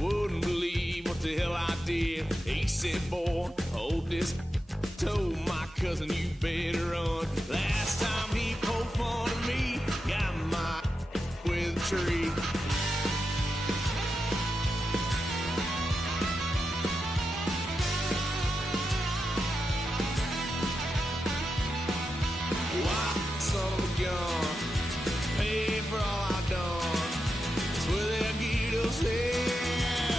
Wouldn't believe what the hell I did. He said, boy, hold this. Told my cousin you better run. Last time he poked fun of me, got my with a tree. Why, son of a gun, pay for all I done. Swear they'll get us here,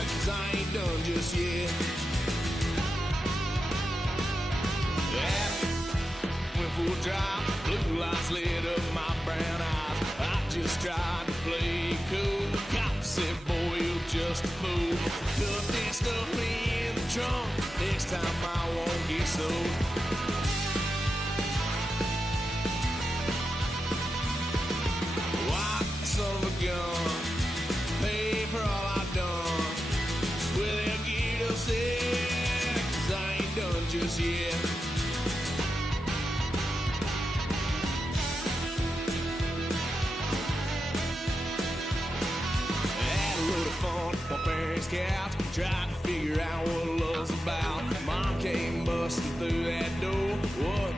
'cause I ain't done just yet. Went full drive, blue lights lit up my brown eyes. I just tried to play cool. Cop said, boy, you're just a fool. Cuffed and stuffed me in the trunk. Next time I won't get so. Why, son of a gun, pay for all I done. Swear they'll get us there, 'cause I ain't done just yet. My parents' couch, tried to figure out what love's about. Mom came busting through that door. What?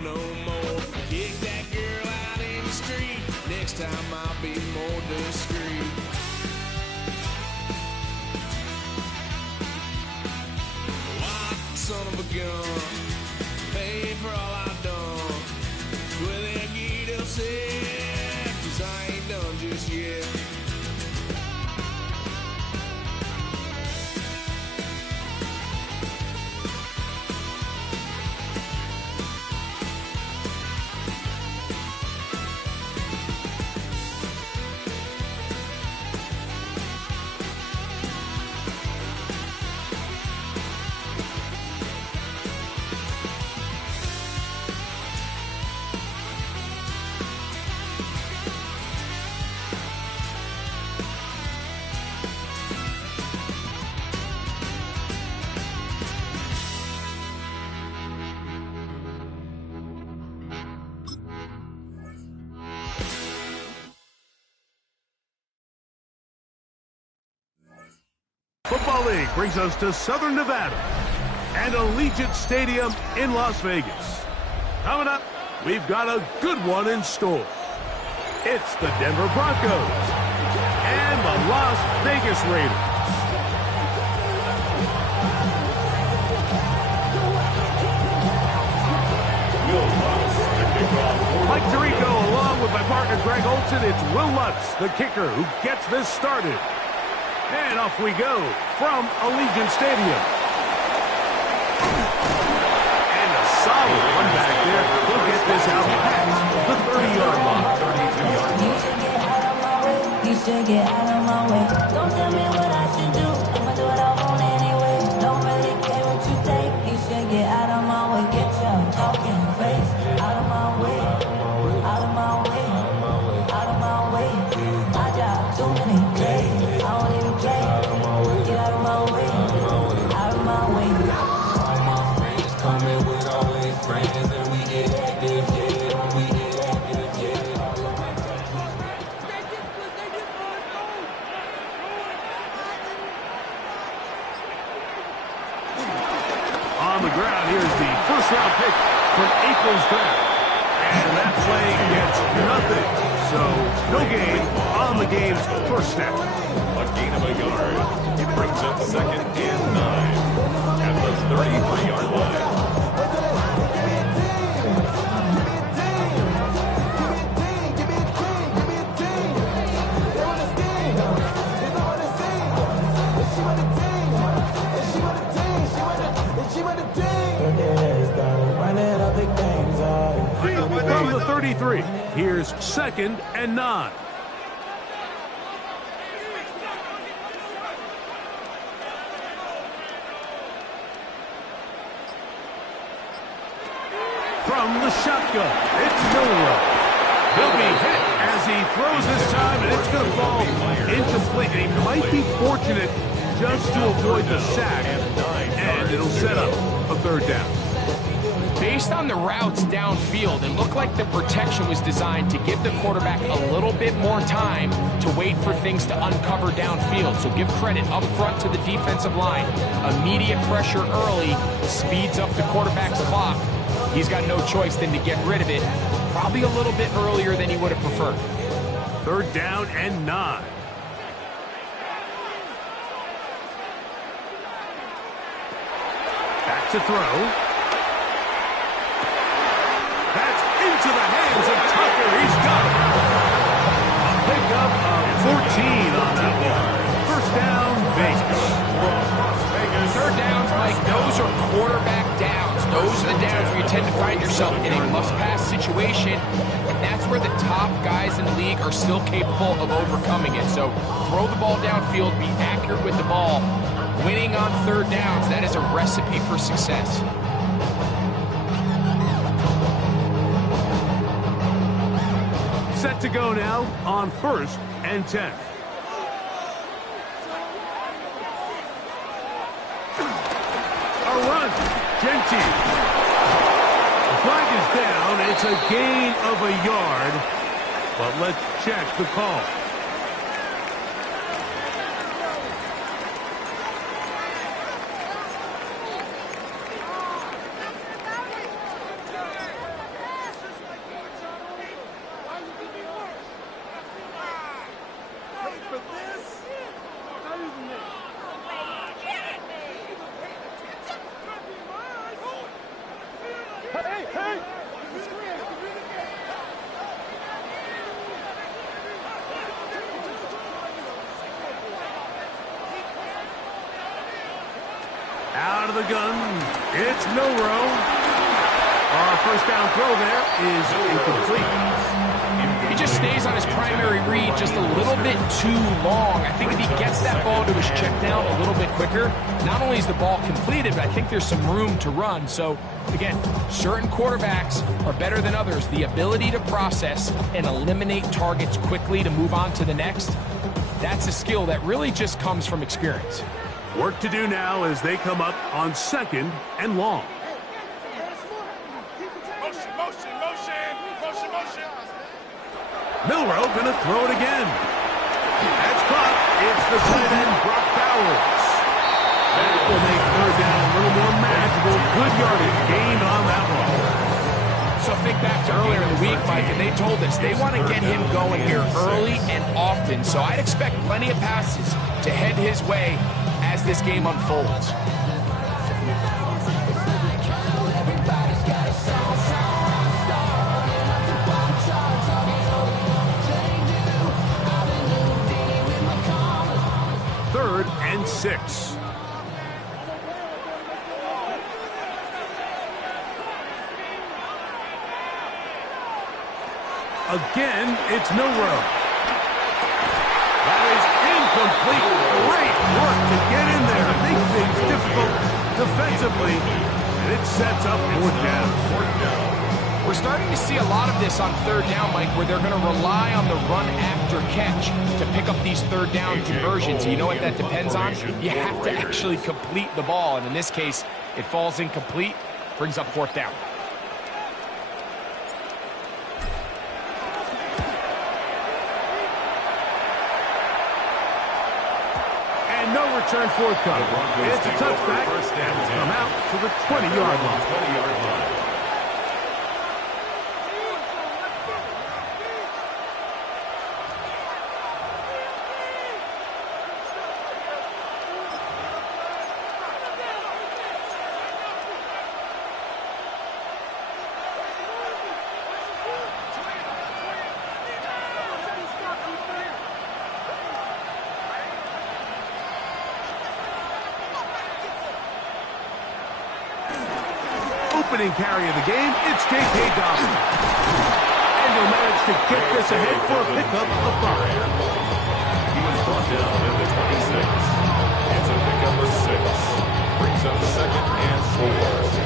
No more. Kick that girl out in the street. Next time I'll be more discreet. Why, son of a gun, pay for all I done. Swear they'll get upset, 'cause I ain't done just yet. Football League brings us to Southern Nevada and Allegiant Stadium in Las Vegas. Coming up, we've got a good one in store. It's the Denver Broncos and the Las Vegas Raiders. Mike Tirico along with my partner Greg Olson. It's Will Lutz, the kicker, who gets this started. And off we go from Allegiant Stadium. And a solid one back there. He'll get this out past the 30-yard line. You should get out of my way. Don't tell me what I should do. I'ma do what I want anyway. Don't really care what you think. You should get out of my way. Get your talking face out of my way. Out of my way. Out of my way. I got too many days. I don't even play. Get out of my way. Out of my way. All my friends coming with all their friends, and we get active, yeah. We get active, yeah. On the ground, here's the first-round pick from April's draft. And that play gets nothing. So, no gain on the game's first snap. A gain of a yard. He brings up 2nd and 9 at the 33-yard line. From the 33, here's 2nd and 9. From the shotgun, it's Miller. He'll be hit as he throws this time, and it's going to fall incomplete. He might be fortunate just to avoid the sack, and it'll set up a 3rd down. Based on the routes downfield, it looked like the protection was designed to give the quarterback a little bit more time to wait for things to uncover downfield. So give credit up front to the defensive line. Immediate pressure early speeds up the quarterback's clock. He's got no choice than to get rid of it, probably a little bit earlier than he would have preferred. 3rd down and 9. Back to throw. That's into the hands of Tucker. He's got it. A pickup of 14 on that one. 1st down, Vegas. 3rd downs, Mike, those are quarterback downs. Those are the downs where you tend to find yourself in a must-pass situation, and that's where the top guys in the league are still capable of overcoming it. So throw the ball downfield, be accurate with the ball. Winning on 3rd downs, that is a recipe for success. Set to go now on 1st and 10. A run, Genty. The flag is down. It's a gain of a yard, but let's check the call. Out of the gun, it's Milrow. Our 1st down throw there is incomplete. He just stays on his primary read just a little bit too long. I think if he gets that ball to his check down a little bit quicker, not only is the ball completed, but I think there's some room to run. So, again, certain quarterbacks are better than others. The ability to process and eliminate targets quickly to move on to the next, that's a skill that really just comes from experience. Work to do now as they come up on 2nd and long. Milrow going to throw it again. That's caught. It's the tight end, Brock Bowers. That will make 3rd down a little more manageable. Good yardage gained on that one. So think back to earlier in the week, Mike, and they told us they want to get him going here early and often. So I'd expect plenty of passes to head his way as this game unfolds. Third and 6. Again, it's Milrow. That is incomplete. Great work to get in there. Makes things difficult defensively, and it sets up 4th down. We're starting to see a lot of this on 3rd down, Mike, where they're going to rely on the run after catch to pick up these 3rd down conversions. You know what that depends on? You have to actually complete the ball, and in this case, it falls incomplete, brings up 4th down. No return forthcoming. It's a touchback. Come out to the 20-yard line. Opening carry of the game, it's J.K. Dobbins. And he'll manage to get this ahead for a pickup of 5. He was brought down at the 26. It's a pickup of 6. Brings up 2nd and 4.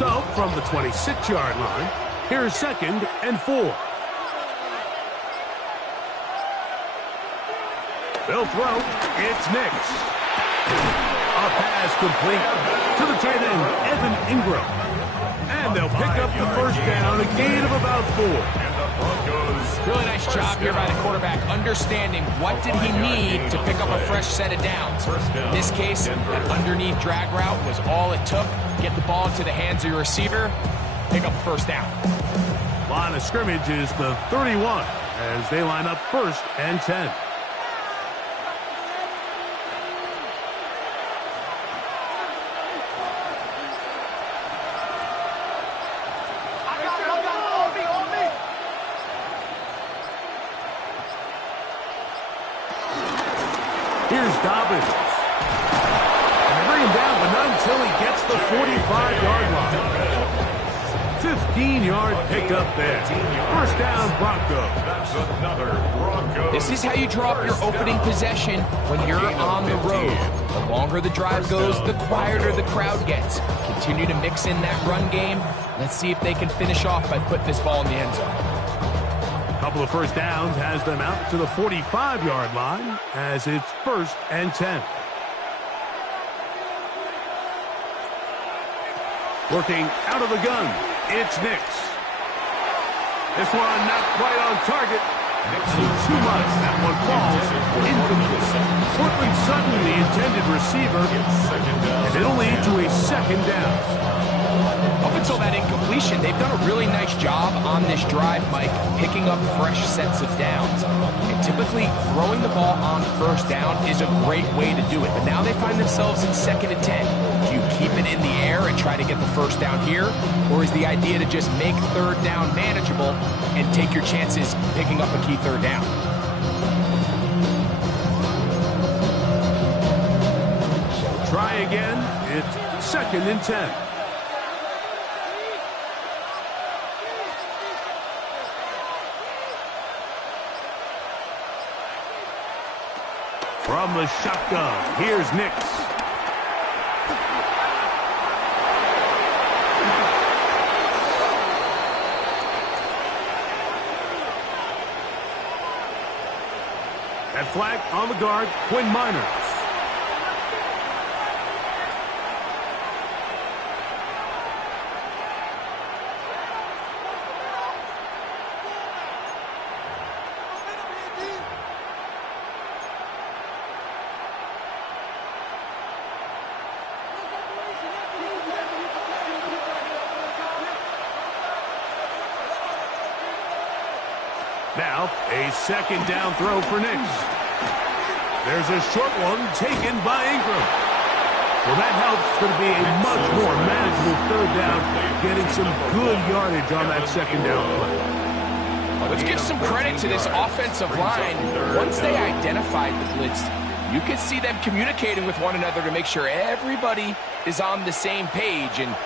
So, from the 26-yard line, here's 2nd and 4. They'll throw. It's Nix. A pass complete to the tight end, Evan Ingram. And they'll pick up the first down, a gain of about 4. Really nice job here by the quarterback, understanding what did he need to pick up a fresh set of downs. In this case, that underneath drag route was all it took. Get the ball into the hands of your receiver, pick up a first down. Line of scrimmage is the 31 as they line up 1st and 10. Here's Dobbins. And they bring him down, but not until he gets the 45-yard line. 15-yard pickup there. First down, Broncos. That's another Broncos. This is how you draw up your opening possession when you're on the road. The longer the drive goes, the quieter the crowd gets. Continue to mix in that run game. Let's see if they can finish off by putting this ball in the end zone. Couple of first downs has them out to the 45-yard line as it's 1st and 10. Working out of the gun, it's Nix. This one not quite on target. Too much. That one falls incomplete. Portland Sutton, the intended receiver, and it'll lead to a 2nd down. Up until that incompletion, they've done a really nice job on this drive, Mike, picking up fresh sets of downs. And typically, throwing the ball on first down is a great way to do it. But now they find themselves in 2nd and 10. Do you keep it in the air and try to get the first down here? Or is the idea to just make 3rd down manageable and take your chances picking up a key 3rd down? Try again. It's 2nd and 10. From the shotgun, here's Nix. That flag on the guard, Quinn Miners. Now, a 2nd down throw for Nix. There's a short one taken by Ingram. Well, that helps. It's going to be a much more manageable 3rd down, getting some good yardage on that 2nd down play. Let's give some credit to this offensive line. Once they identified the blitz, you could see them communicating with one another to make sure everybody is on the same page, and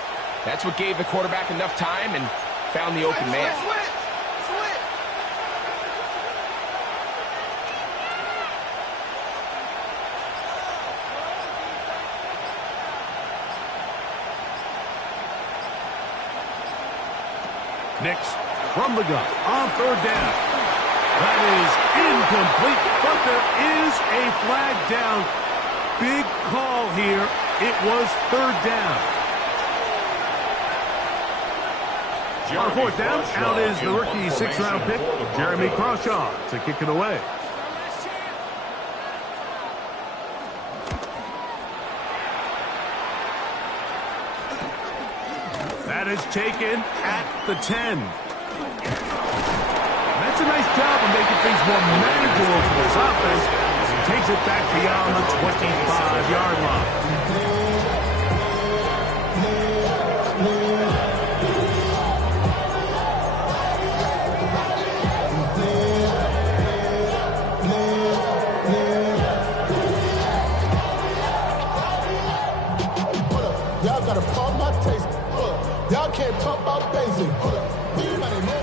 that's what gave the quarterback enough time and found the open man. Nix from the gun on 3rd down. That is incomplete, but there is a flag down. Big call here. It was 3rd down. On 4th down, out is the rookie 6th-round pick, Jeremy Crawshaw, to kick it away. That is taken at the 10. That's a nice job of making things more manageable for this offense as he takes it back beyond the 25-yard line. Y'all gotta pump my taste. Y'all can't talk about basic. Anybody know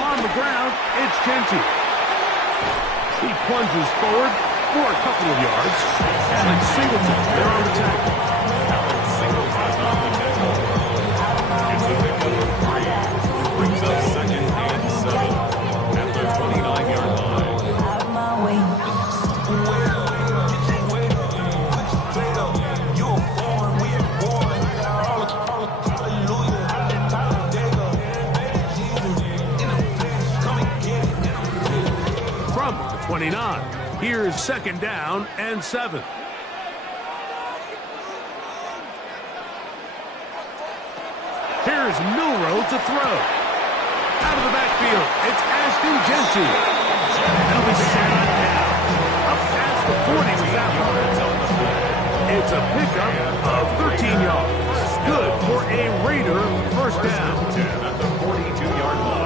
On the ground, it's Genty. He plunges forward for a couple of yards. Alex Singleton there on the tackle. Alex Singleton on the tackle. It's a big number 3. Brings up 2nd and 7 at the 29-yard line. Out of my way. From the 29, here's 2nd down and 7. Here's Milroe to throw. Out of the backfield, it's Ashton Genty. He'll be set on down. Up past the 40 with that one. It's a pickup of 13 yards. Good for a Raider first down. 10 at the 42-yard line.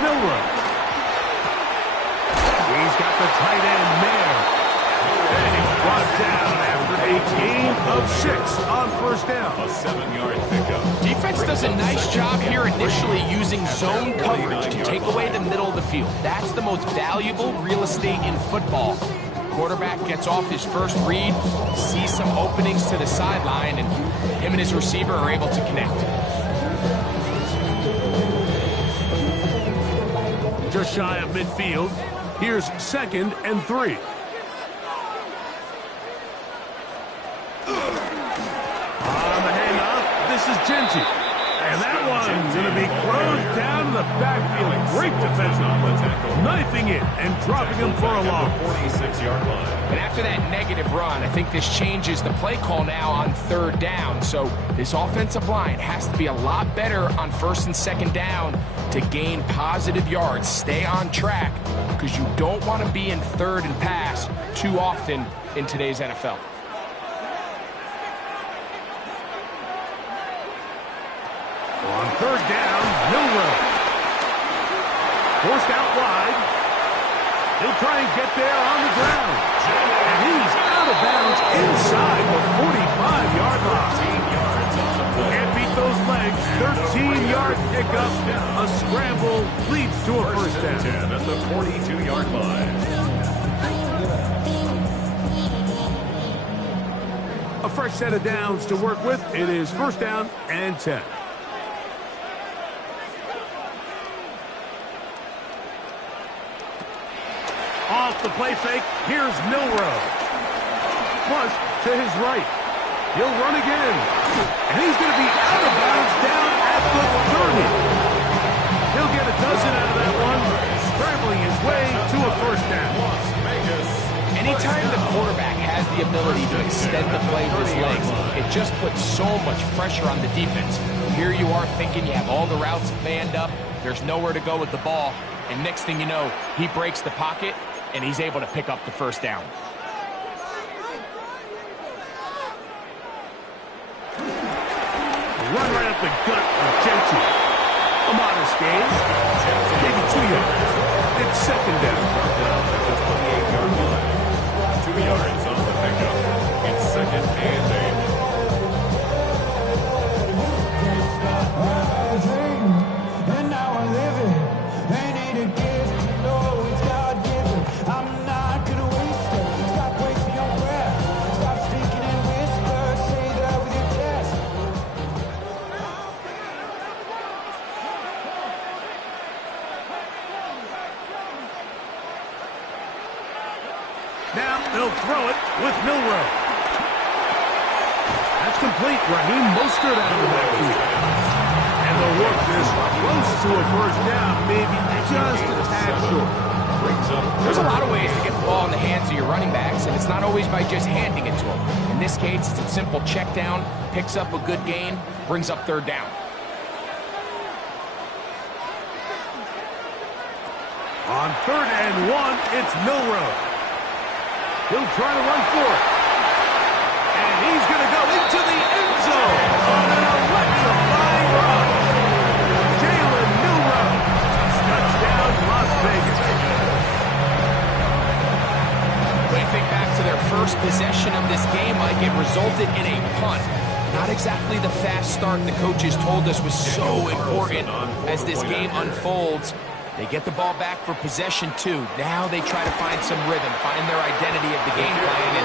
Milroe. He's got the tight end there. And he's brought down after a gain of 6 on first down. A 7-yard pickup. Defense does a nice job here initially using zone coverage to take away the middle of the field. That's the most valuable real estate in football. Quarterback gets off his first read, sees some openings to the sideline, and him and his receiver are able to connect. Just shy of midfield. Here's 2nd and 3. On the handoff, this is Genty. And that one's going to be closed down in the backfield. Great defensive play. Knifing it and dropping him for a loss. 46-yard line. And after that negative run, I think this changes the play call now on 3rd down. So this offensive line has to be a lot better on 1st and 2nd down to gain positive yards. Stay on track because you don't want to be in 3rd and pass too often in today's NFL. On 3rd down, Milroe. Forced out wide. He'll try and get there on the ground. And he's out of bounds inside the 45-yard line. Can't beat those legs. 13-yard pickup. A scramble leads to a first down. 10 at the 42-yard line. A fresh set of downs to work with. It is 1st down and 10. Off the play fake, here's Milroe. Flush to his right. He'll run again. And he's going to be out of bounds down at the 30. He'll get a dozen out of that one, scrambling his way to a first down. Anytime the quarterback has the ability to extend the play with his legs, it just puts so much pressure on the defense. Here you are thinking you have all the routes manned up, there's nowhere to go with the ball, and next thing you know, he breaks the pocket, and he's able to pick up the first down. Run right up the gut of Genty. A modest gain. Maybe 2 yards. It's 2nd down. At the 28-yard line. 2 yards on the pickup. It's 2nd and 8. And now I live it. Ain't need a gift to know it's God-given. I'm not gonna waste it. Stop wasting your breath. Stop speaking in whispers. Say that with your chest. Now they'll throw it with Milroe. That's complete. Raheem Mostert out of the backfield. And they'll work this close to a first down, maybe just a tad short. There's a lot of ways to get the ball in the hands of your running backs, and it's not always by just handing it to them. In this case, it's a simple check down, picks up a good gain, brings up 3rd down. On 3rd and 1, it's Milroe. He'll try to run for it. And he's going to go into the end zone on an electrifying run. Jalen Newrow. Touchdown, Las Vegas. When you think back to their first possession of this game, Mike, it resulted in a punt. Not exactly the fast start the coaches told us was so important as this game unfolds. They get the ball back for possession two. Now they try to find some rhythm, find their identity of the game plan, and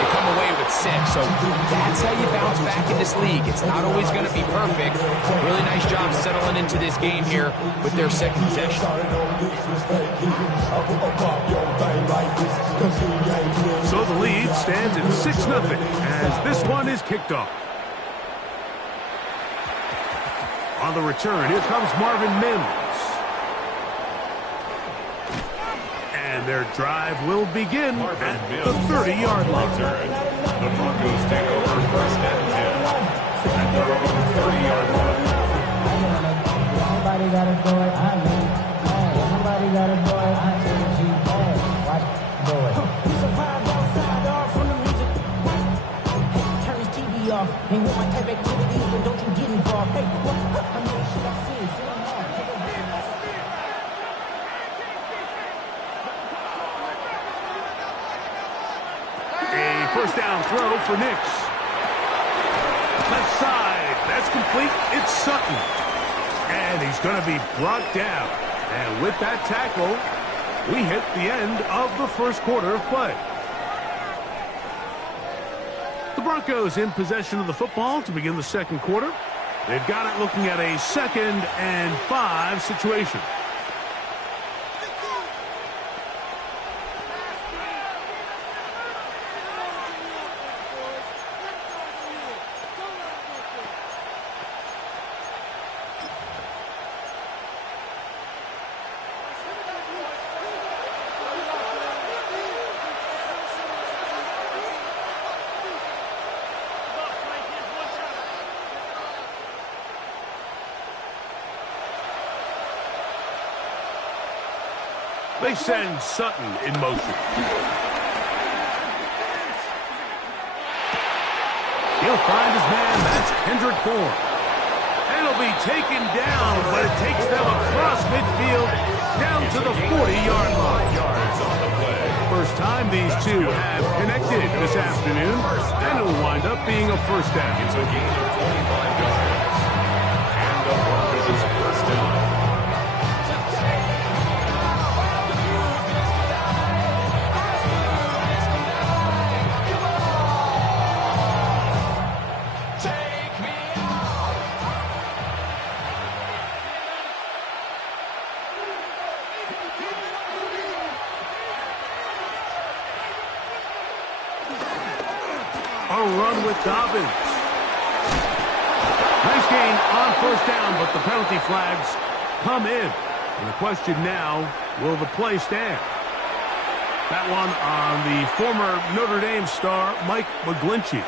they come away with 6. So that's how you bounce back in this league. It's not always going to be perfect. Really nice job settling into this game here with their second possession. So the lead stands at 6-0 as this one is kicked off. On the return, here comes Marvin Mims. And their drive will begin at the 30-yard line. The Broncos take over first and 10 at their own 30-yard line. Somebody gotta do it, I mean, somebody gotta do it, I say G, watch, do it. He's a vibe outside, all from the music. Hey, turn his TV off, ain't with my type activities, but don't you get involved. Hey, what? I mean, shit I see, sit on off, take a break. A first down throw for Nix. Left side, that's complete. It's Sutton. And he's going to be brought down. And with that tackle, we hit the end of the first quarter of play. The Broncos in possession of the football to begin the second quarter. They've got it looking at a 2nd and 5 situation. They send Sutton in motion. He'll find his man. That's Kendrick Bourne. And he'll be taken down, but it takes them across midfield down to the 40-yard line. First time these two have connected this afternoon, and it'll wind up being a first down. It's a gain of 25 yards. And the Broncos first down. Run with Dobbins. Nice gain on first down, but the penalty flags come in. And the question now, will the play stand? That one on the former Notre Dame star, Mike McGlinchey.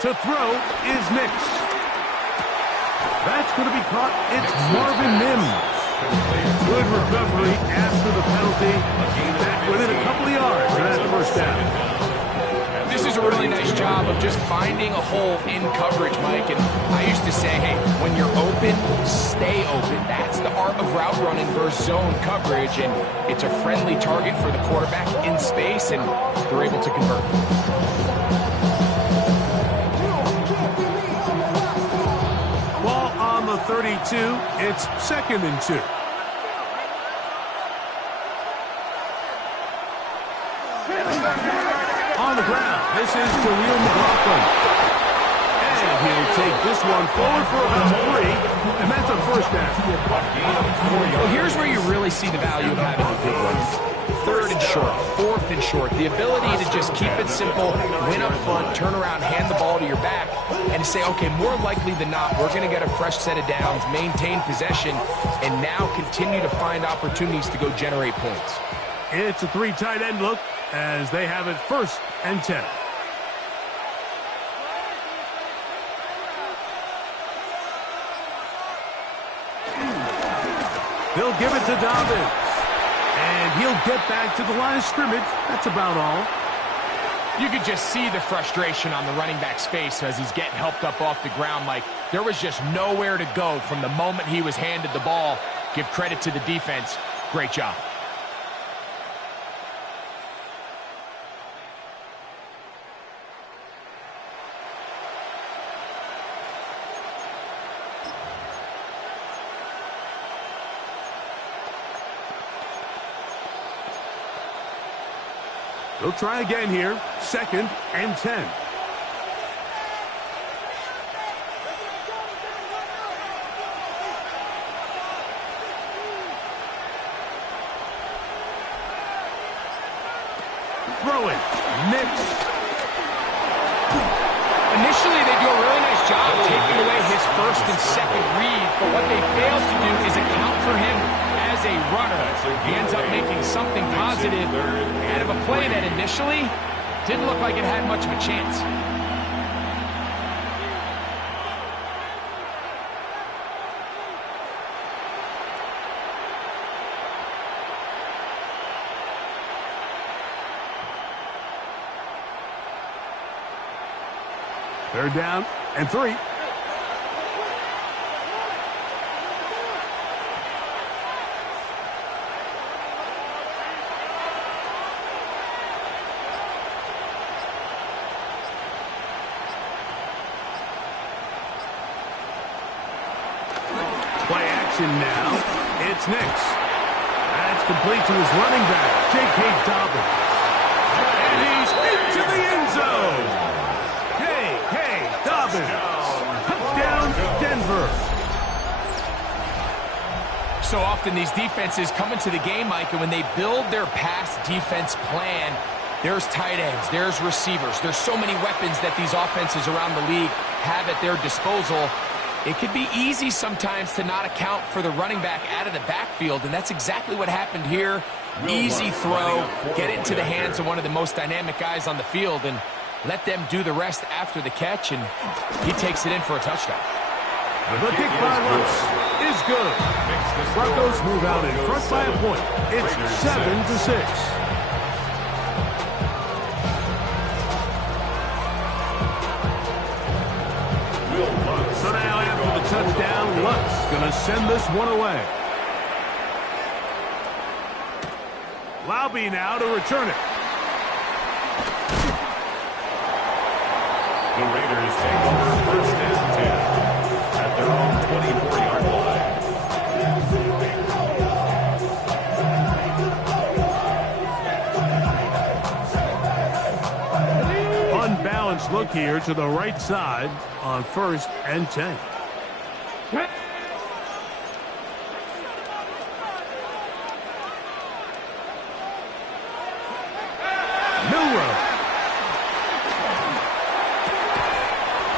To throw is Nix. That's going to be caught. It's Marvin Mims. Good recovery after the penalty. Back within a couple of yards of that first down. This is a really nice job of just finding a hole in coverage, Mike. And I used to say, hey, when you're open, stay open. That's the art of route running versus zone coverage. And it's a friendly target for the quarterback in space, and they're able to convert. On the 32, it's 2nd and 2. On the ground, this is Jaleel McLaughlin. And he'll take this one forward for about 3, and that's a first down. Well, here's where you really see the value of having a good run. 3rd and short, 4th and short. The ability to just keep it simple, win up front, turn around, hand the ball to your back, and to say, okay, more likely than not, we're going to get a fresh set of downs, maintain possession, and now continue to find opportunities to go generate points. It's a 3 tight end look as they have it 1st and 10. They'll give it to Dobbins. And he'll get back to the line of scrimmage. That's about all. You could just see the frustration on the running back's face as he's getting helped up off the ground. Like, there was just nowhere to go from the moment he was handed the ball. Give credit to the defense. Great job. They'll try again here. 2nd and 10. Throwing. Mix. Initially, they do a really nice job taking away his 1st and 2nd read, but what they fail to do is account for him as a runner. He ends up making something positive out of a play that initially didn't look like it had much of a chance. Third down and 3. Play action now. It's Nix. That's complete to his running back, J.K. Dobbins. And he's into the end zone. J.K. Dobbins. Touchdown, Denver. So often these defenses come into the game, Mike, and when they build their pass defense plan, there's tight ends, there's receivers, there's so many weapons that these offenses around the league have at their disposal. It could be easy sometimes to not account for the running back out of the backfield, and that's exactly what happened here. Easy throw, get it into the hands of one of the most dynamic guys on the field, and let them do the rest after the catch, and he takes it in for a touchdown. The kick by Lutz is good. Broncos move out in front by a point. It's 7-6. So now after the touchdown, Lutz going to send this one away. Laube now to return it. The Raiders take over 1st and 10 at their own 24-yard line. Unbalanced look here to the right side on 1st and 10. Milrow.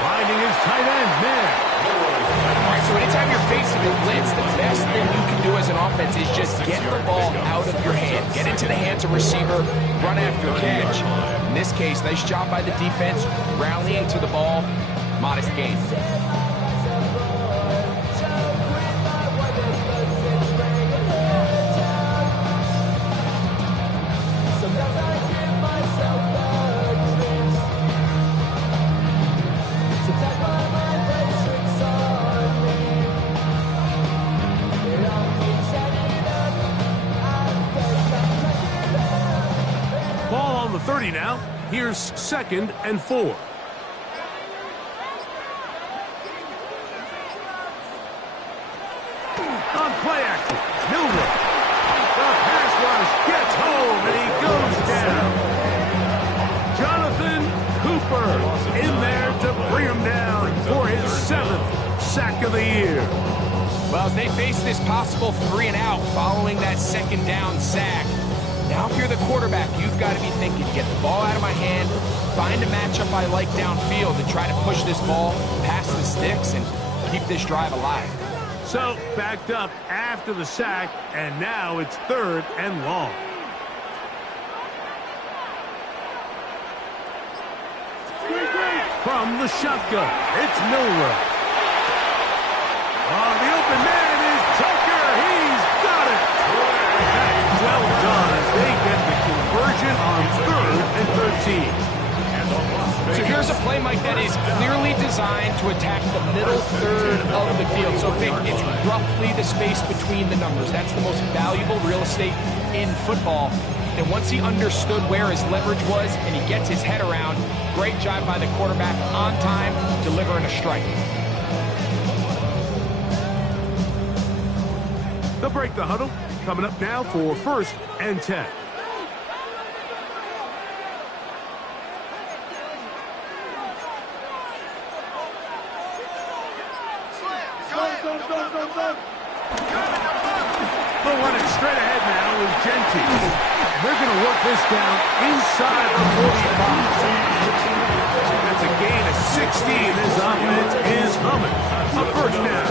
Finding his tight end, man. All right, so anytime you're facing a blitz, the best thing you can do as an offense is just get the ball out of your hand. Get into the hands of receiver, run after catch. In this case, nice job by the defense, rallying to the ball. Modest gain. Ball on the 30 now. Here's 2nd and 4. On play action, Milrow. The pass rush gets home, and he goes down. Jonathan Cooper in there to bring him down for his 7th Well, as they face this possible 3 and out following that second down sack, now if you're the quarterback, you've got to be thinking, get the ball out of my hand, find a matchup I like downfield, and try to push this ball past the sticks and keep this drive alive. So, backed up after the sack, and now it's 3rd and long. From the shotgun, it's Milroe. Oh, the open man is Tucker. He's got it. That's well done as they get the conversion on 3rd and 13. So here's a play, Mike, that is clearly designed to attack the middle third of the field. So think it's roughly the space between the numbers. That's the most valuable real estate in football. And once he understood where his leverage was and he gets his head around, great job by the quarterback on time, delivering a strike. They'll break the huddle. Coming up now for 1st and 10. They'll run it straight ahead now with Genty. They're going to work this down inside the 45. That's a gain of 16. This offense is humming. A 1st down.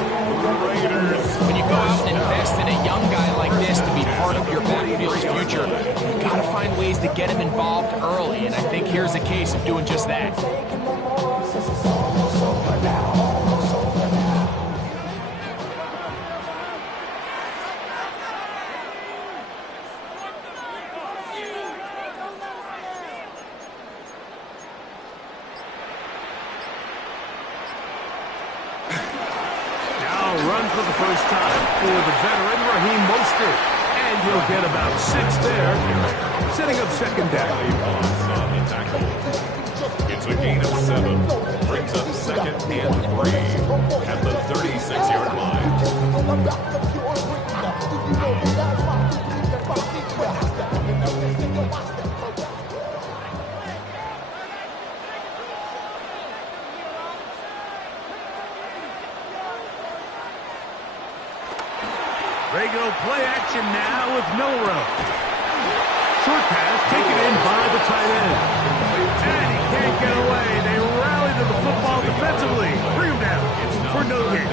When you go out and invest in a young guy like this to be part of your backfield's future, you've got to find ways to get him involved early, and I think here's a case of doing just that. Run for the first time for the veteran Raheem Mostert, and he'll get about 6 there, setting up 2nd down. It's a gain of 7, brings up 2nd and 3 at the 36-yard line. They go play action now with Milroe. Short pass taken in by the tight end. And he can't get away. They rally to the football defensively. Bring him down for no gain.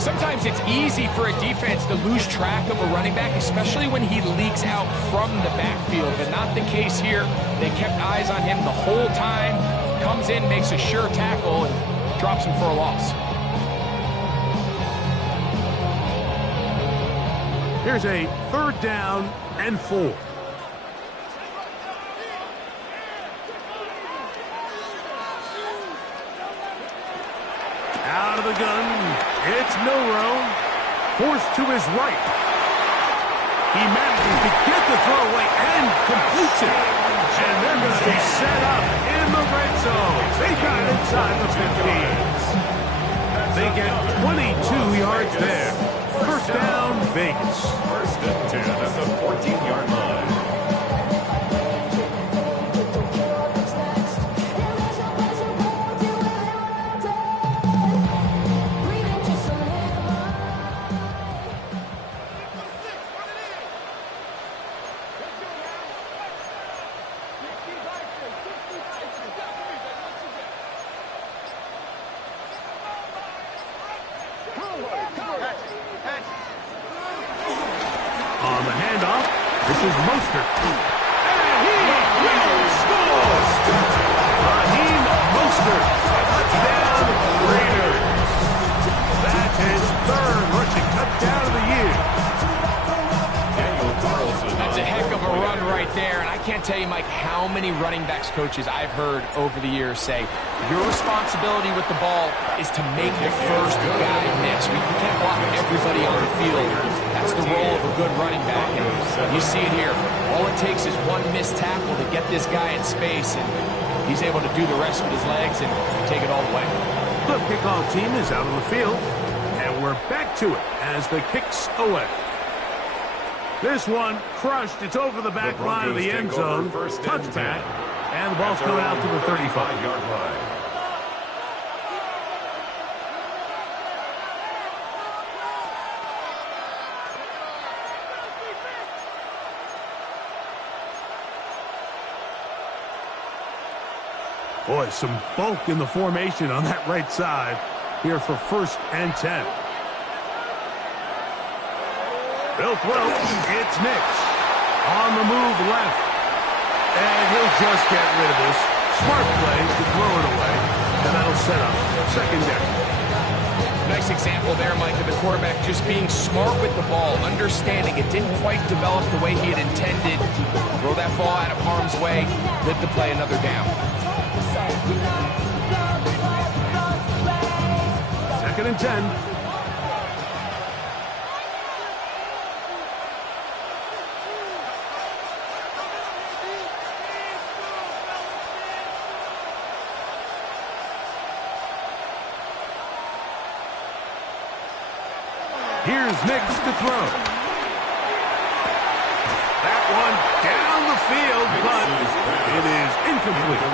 Sometimes it's easy for a defense to lose track of a running back, especially when he leaks out from the backfield, but not the case here. They kept eyes on him the whole time. Comes in, makes a sure tackle, and drops him for a loss. Here's a 3rd down and 4. Out of the gun, it's Milroe, forced to his right. He manages to get the throw away and completes it. And they're going to be set up in the red zone. They got inside the 15. They get 22 yards there. 1st down, Vegas. 1st and 10 at the 14-yard line. On the handoff, this is Mostert. And he will score! Raheem Mostert, touchdown Raiders. That's his 3rd rushing touchdown of the year. That's a heck of a run right there, and I can't tell you, Mike, how many running backs coaches I've heard over the years say, your responsibility with the ball is to make the first guy miss. We can't block everybody on the field. That's the role of a good running back, and you see it here. All it takes is one missed tackle to get this guy in space, and he's able to do the rest with his legs and take it all the way. The kickoff team is out on the field, and we're back to it as the kick's away. This one crushed. It's over the back line of the end zone. Touchback, and the ball's coming out to the 35-yard line. Boy, some bulk in the formation on that right side here for 1st and 10. They'll throw. It's Nix. On the move left. And he'll just get rid of this. Smart play to throw it away. And that'll set up 2nd down. Nice example there, Mike, of the quarterback just being smart with the ball, understanding it didn't quite develop the way he had intended. Throw that ball out of harm's way, live to play another down. 2nd and 10. Here's Nix to throw. That one down the field, but it is incomplete.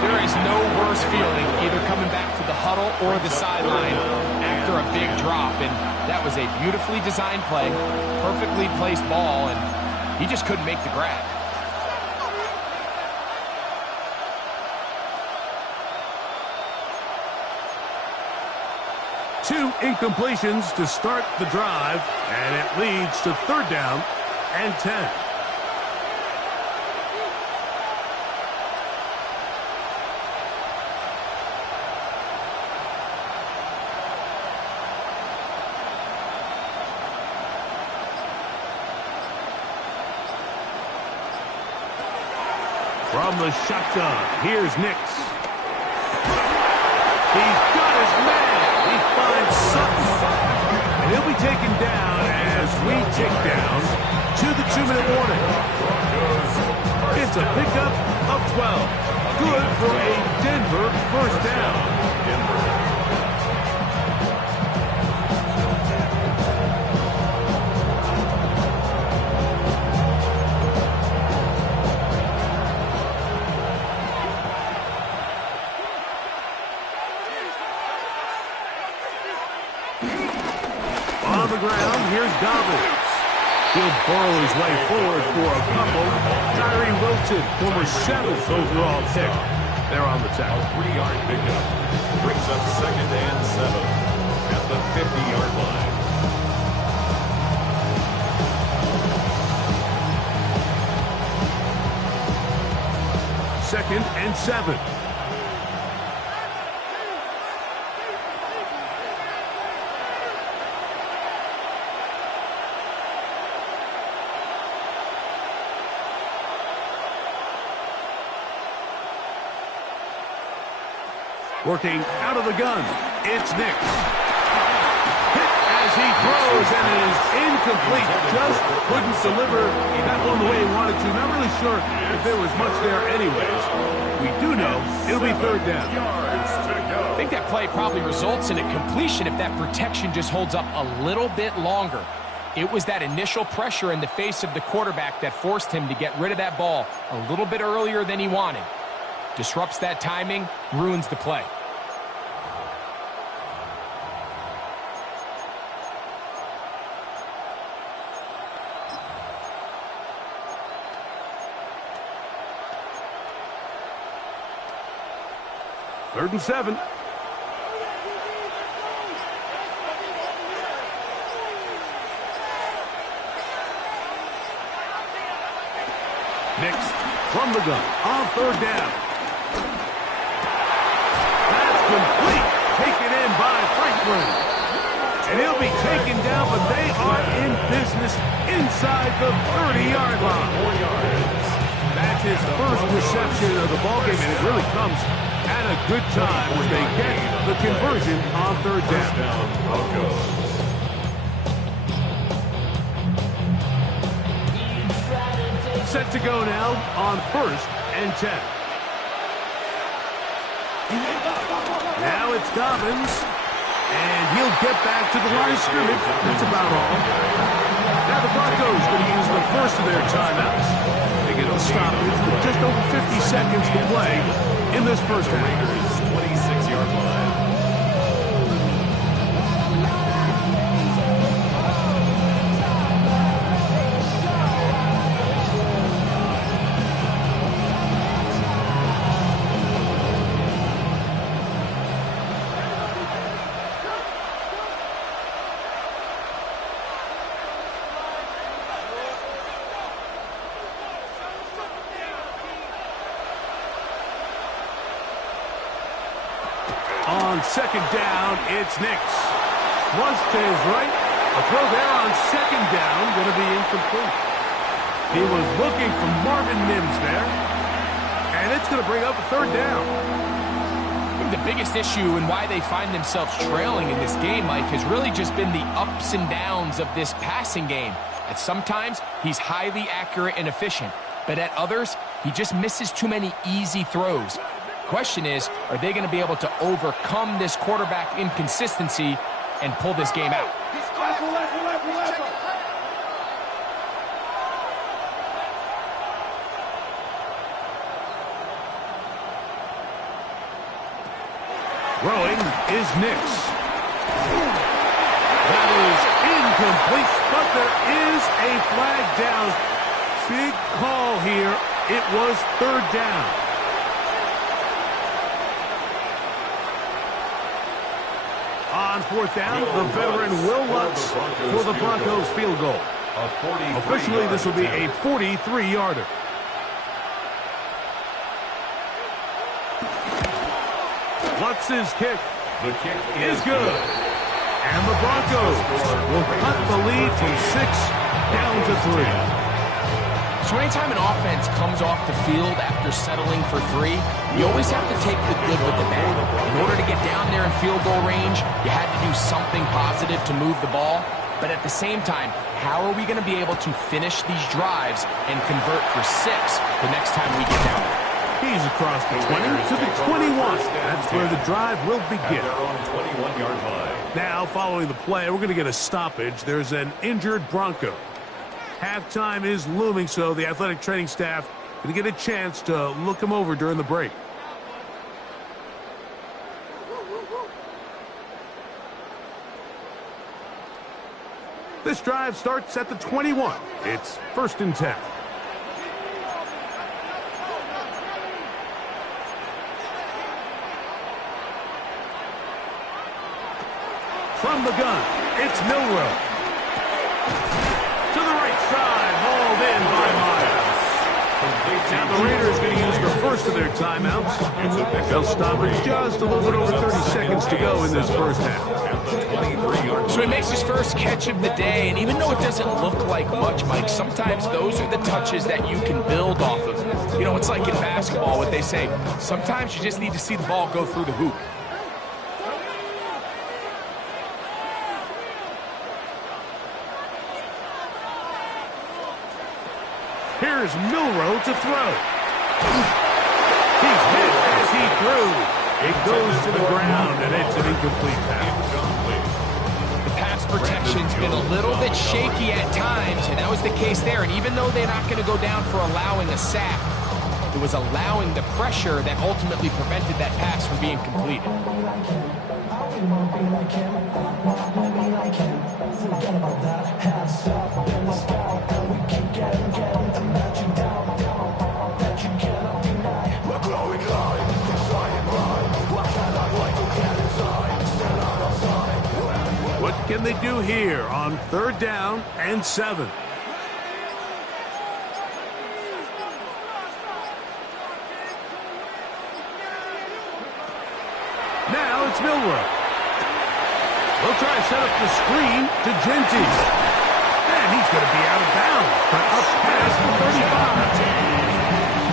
There is no worse feeling either coming back to the huddle or the sideline after a big drop, and that was a beautifully designed play, perfectly placed ball, and he just couldn't make the grab. Two incompletions to start the drive, and it leads to 3rd down and 10. From the shotgun, here's Nix. He's got his man. He finds Sutton. And he'll be taken down as we tick down to the 2-minute warning. It's a pickup of 12. Good for a Denver 1st down. On the ground, here's Dobbins. He'll burrow his way forward for a couple. Tyree Wilson, former 7th overall pick. They're on the tackle. A 3-yard pickup brings up 2nd and 7 at the 50-yard line. Second and 7. Working out of the gun, it's Nix. Hit as he throws, and it is incomplete. Just couldn't deliver that one the way he wanted to. Not really sure if there was much there anyways. We do know it'll be 3rd down. I think that play probably results in a completion if that protection just holds up a little bit longer. It was that initial pressure in the face of the quarterback that forced him to get rid of that ball a little bit earlier than he wanted. Disrupts that timing, ruins the play. Third and 7. Nix from the gun on 3rd down. That's complete. Taken in by Franklin. And he'll be taken down, but they are in business inside the 30-yard line. That's his first reception of the ballgame, and it really comes at a good time as they get the conversion on 3rd down. Set to go now on 1st and 10. Now it's Dobbins, and he'll get back to the line of scrimmage. That's about all. Now the Broncos going to use the first of their timeouts. They get a stoppage with just over 50 seconds to play in this first half. Raiders 26-yard line. On second down, it's Nix. Flush to his right. A throw there on second down, going to be incomplete. He was looking for Marvin Mims there. And it's going to bring up a third down. I think the biggest issue and why they find themselves trailing in this game, Mike, has really just been the ups and downs of this passing game. At sometimes, he's highly accurate and efficient. But at others, he just misses too many easy throws. Question is, are they going to be able to overcome this quarterback inconsistency and pull this game out? Throwing is Nix. That is incomplete, but there is a flag down. Big call here. It was third down. On fourth down, the veteran Will Lutz for the Broncos field goal. Officially, this will be a 43-yarder. Lutz's kick is good. And the Broncos will cut the lead from 6 down to 3. So anytime an offense comes off the field after settling for 3, you always have to take the good with the bad. In order to get down there in field goal range, you had to do something positive to move the ball. But at the same time, how are we going to be able to finish these drives and convert for 6 the next time we get down there? He's across the 20 to the 21. That's where the drive will begin. Now, following the play, we're going to get a stoppage. There's an injured Bronco. Halftime is looming, so the athletic training staff going to get a chance to look him over during the break. This drive starts at the 21. It's 1st and 10. From the gun, it's Milroe. To the right side, hauled in by Miles. Now the Raiders going to use the first of their timeouts. They'll stop it just a little bit over 30 seconds to go in this first half. So he makes his first catch of the day, and even though it doesn't look like much, Mike, sometimes those are the touches that you can build off of. You know, it's like in basketball, what they say, sometimes you just need to see the ball go through the hoop. Here's Milroe to throw. He's hit as he threw. It goes to the ground, and it's an incomplete pass. The pass protection's been a little bit shaky at times, and that was the case there. And even though they're not going to go down for allowing a sack, it was allowing the pressure that ultimately prevented that pass from being completed. What can they do here on 3rd down and 7? Now it's Milroe. They'll try to set up the screen to Genty. And he's going to be out of bounds, but up past the 35.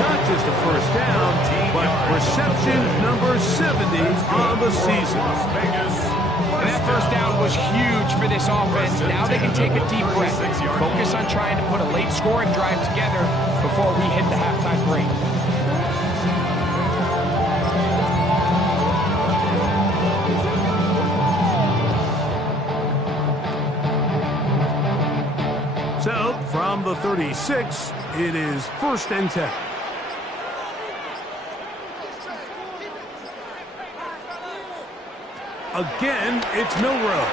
Not just a first down, but reception number 70 on the season. And that first down was huge for this offense. Now they can take a deep breath. Focus on trying to put a late scoring drive together before we hit the halftime break. So, from the 36, it is 1st and 10. Again, it's Milroe.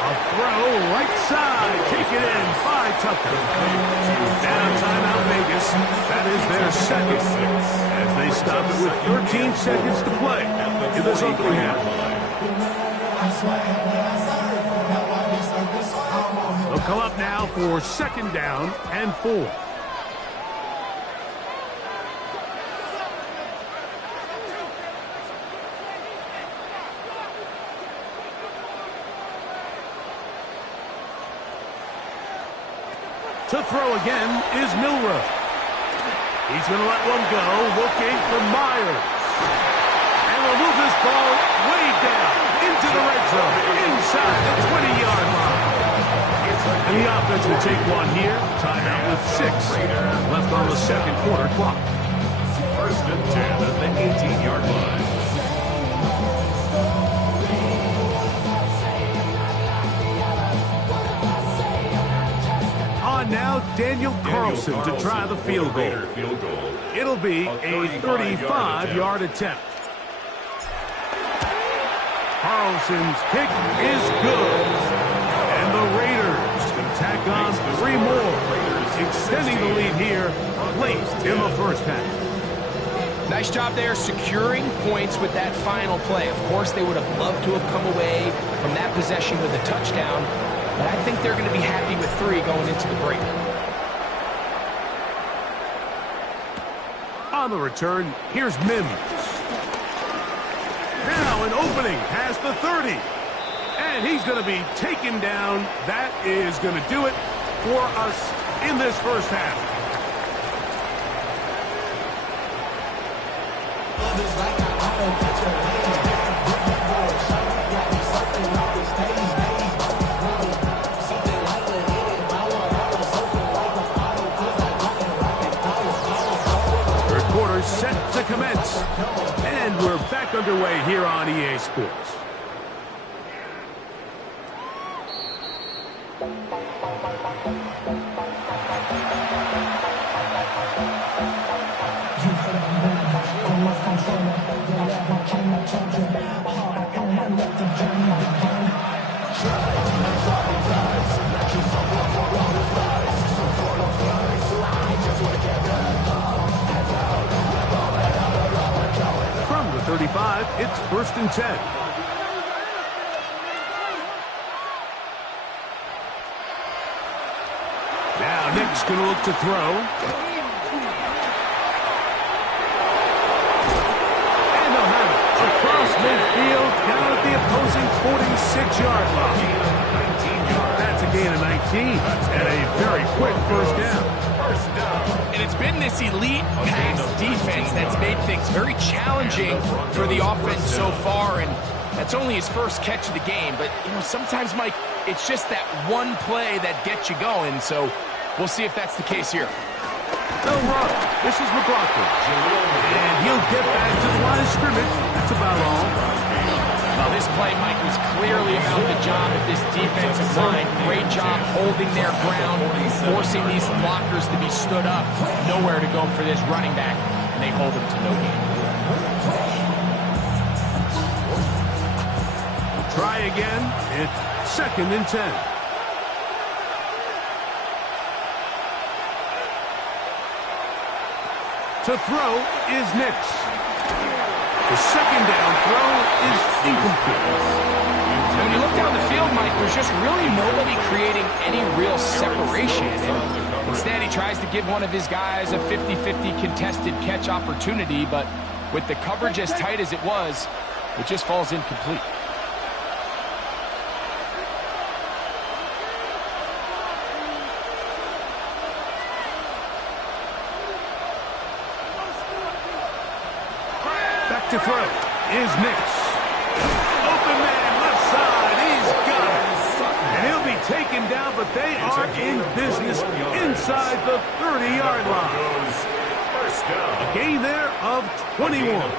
A throw right side. Take it in by Tucker. Now timeout Vegas. That is their second. As they stop it with 13 seconds to play in this opening half. They'll come up now for 2nd down and 4. To throw again is Milrow. He's going to let one go, looking for Myers. And we'll move this ball way down into the red zone, inside the 20-yard line. And the offense will take one here. Timeout with 6 left on the second quarter clock. First and 10 at the 18-yard line. On now, Daniel Carlson to try the field goal. It'll be a 35-yard attempt. Carlson's kick is good. And the Raiders can tack on 3 more, extending the lead here late in the first half. Nice job there securing points with that final play. Of course, they would have loved to have come away from that possession with a touchdown, but I think they're going to be happy with 3 going into the break. On the return, here's Mims. Now an opening past the 30. And he's going to be taken down. That is going to do it for us in this first half. Third quarter set to commence. And we're back underway here on EA Sports. From the 35, it's first and 10. Now Nick's going to look to throw. And they'll have it across midfield down at the opposing 46-yard line. That's a gain of 19 and a very quick first down. And it's been this elite pass defense that's made things very challenging for the offense so far, and that's only his first catch of the game. But, you know, sometimes, Mike, it's just that one play that gets you going, so we'll see if that's the case here. They'll run. This is McLaughlin. And he'll get back to the line of scrimmage. That's about all. Well, this play, Mike, was clearly about the job of this defensive line. Great job holding their ground, forcing these blockers to be stood up. Nowhere to go for this running back, and they hold him to no gain. We'll try again. It's second and 10. To throw is Nix. The second down throw is incomplete. When you look down the field, Mike, there's just really nobody creating any real separation. And instead, he tries to give one of his guys a 50-50 contested catch opportunity, but with the coverage as tight as it was, it just falls incomplete. To throw is Nix. Open man, left side, he's got it. And he'll be taken down, but they are in business inside the 30-yard line. A gain there of 21.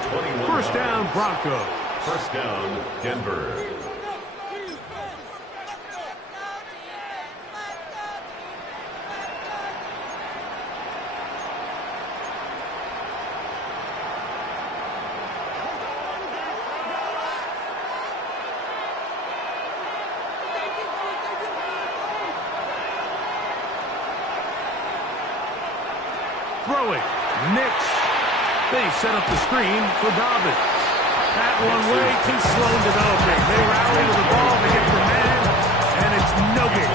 First down, Broncos. First down, Denver. Throwing, Nix. They set up the screen for Dobbins. That one way too slow in developing. They rally to the ball to get the man, and it's no gain.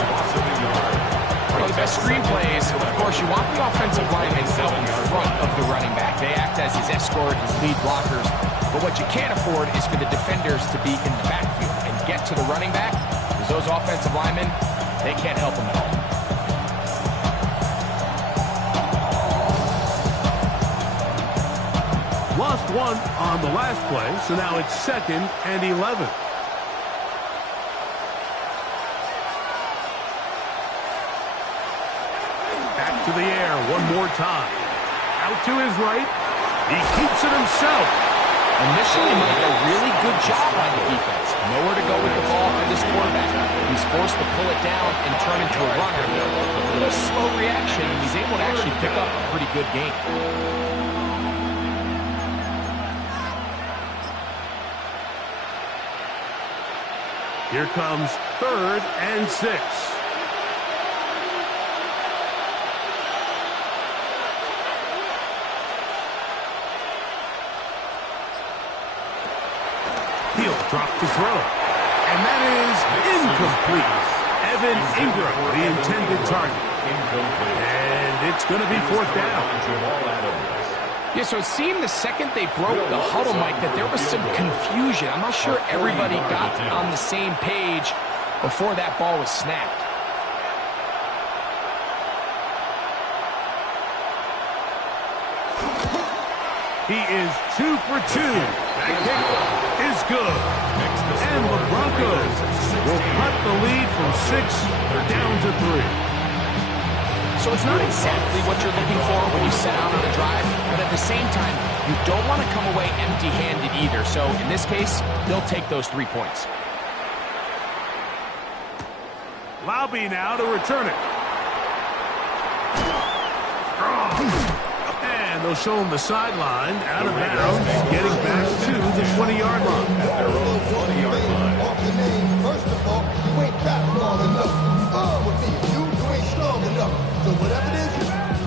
One of the best screen plays, of course, you want the offensive linemen out in front of the running back. They act as his escort, his lead blockers. But what you can't afford is for the defenders to be in the backfield and get to the running back, because those offensive linemen, they can't help him at all. Lost one on the last play, so now it's 2nd and 11. Back to the air one more time. Out to his right. He keeps it himself. Initially, Mike, a really good job by the defense. Nowhere to go with the ball for this quarterback. He's forced to pull it down and turn into a runner. A little slow reaction, and he's able to actually pick up a pretty good game. Here comes 3rd and 6. He'll drop to throw. And that is incomplete. Evan Ingram, the intended target. And it's going to be 4th down. Yeah, so it seemed the second they broke the huddle, Mike, that there was some confusion. I'm not sure everybody got on the same page before that ball was snapped. He is 2 for 2. That kick is good. And the Broncos will cut the lead from 6 down to 3. So it's not exactly what you're looking for when you set out on a drive, but at the same time, you don't want to come away empty-handed either. So in this case, they'll take those 3 points. Laube now to return it. And they'll show him the sideline, out of bounds, getting back to the 20-yard line. At their own 20-yard line. Off your name, first of all, you ain't fast long enough. With me, you ain't strong enough. So whatever it is,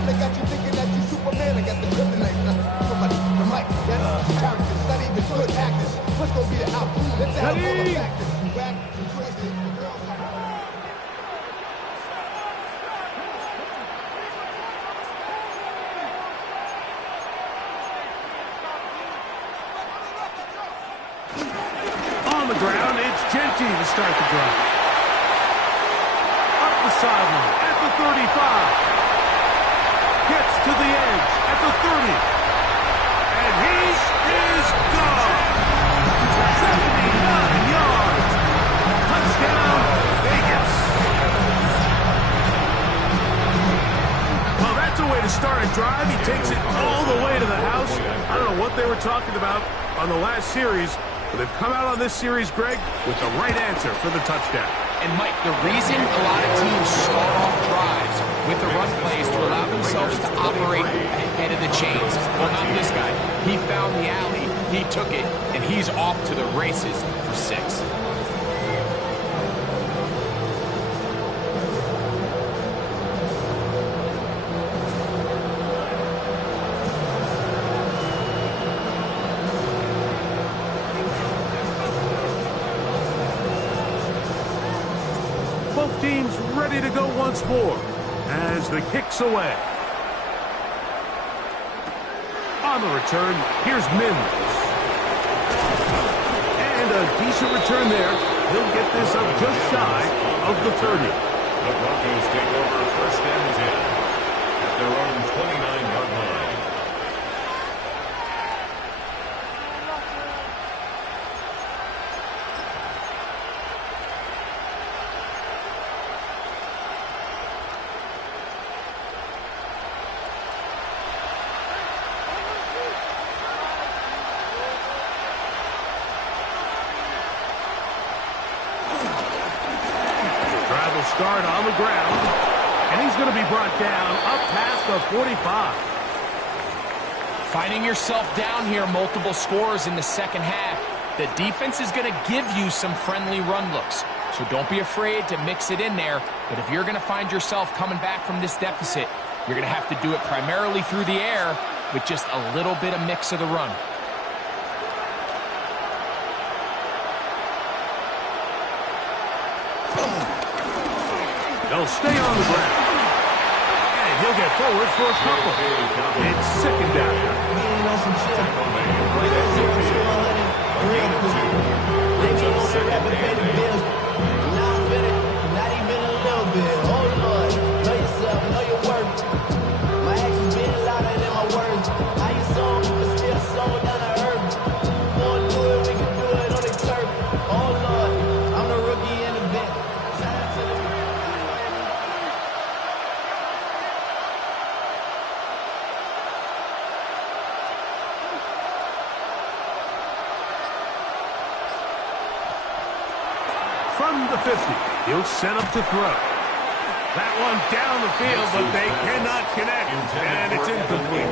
they got you thinking that you Superman. I got the kryptonite. The mic, that's characters, not even good actors. What's gonna be the outcome? Let's have all the factors. You whack, you crazy, the girls. On the ground, it's Genty to start the drive. Up the sideline at the 35. Gets to the edge at the 30. And he is gone. 79 yards. Touchdown, Vegas. Well, that's a way to start a drive. He takes it all the way to the house. I don't know what they were talking about on the last series, but they've come out on this series, Greg, with the right answer for the touchdown. And, Mike, the reason a lot of teams start off drives with the run plays to allow themselves to operate ahead of the chains. Well, not this guy. He found the alley, he took it, and he's off to the races for 6. Both teams ready to go once more as the kick's away. On the return, here's Mims. And a decent return there. He'll get this up just shy of the 30. The Broncos take over 1st and 10 at their own 29-yard line. Start on the ground, and he's going to be brought down up past the 45. Finding yourself down here, multiple scores in the second half. The defense is going to give you some friendly run looks, so don't be afraid to mix it in there. But if you're going to find yourself coming back from this deficit, you're going to have to do it primarily through the air with just a little bit of mix of the run. They'll stay on the ground. And he'll get forward for a couple. It's 2nd down. Not even a little bit. Oh Lord, know yourself, know your worth. My actions being louder than my words. I ain't sold, but still sold. from the 50. He'll set up to throw. That one down the field, but they cannot connect, and it's incomplete.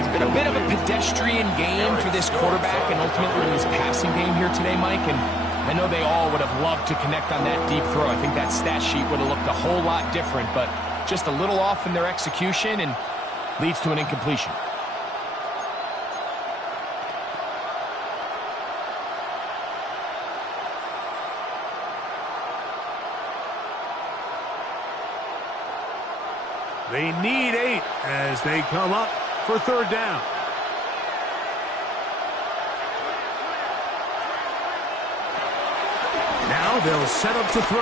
It's been a bit of a pedestrian game for this quarterback and ultimately his passing game here today, Mike, and I know they all would have loved to connect on that deep throw. I think that stat sheet would have looked a whole lot different, but just a little off in their execution and leads to an incompletion. They need 8 as they come up for third down. Now they'll set up to throw.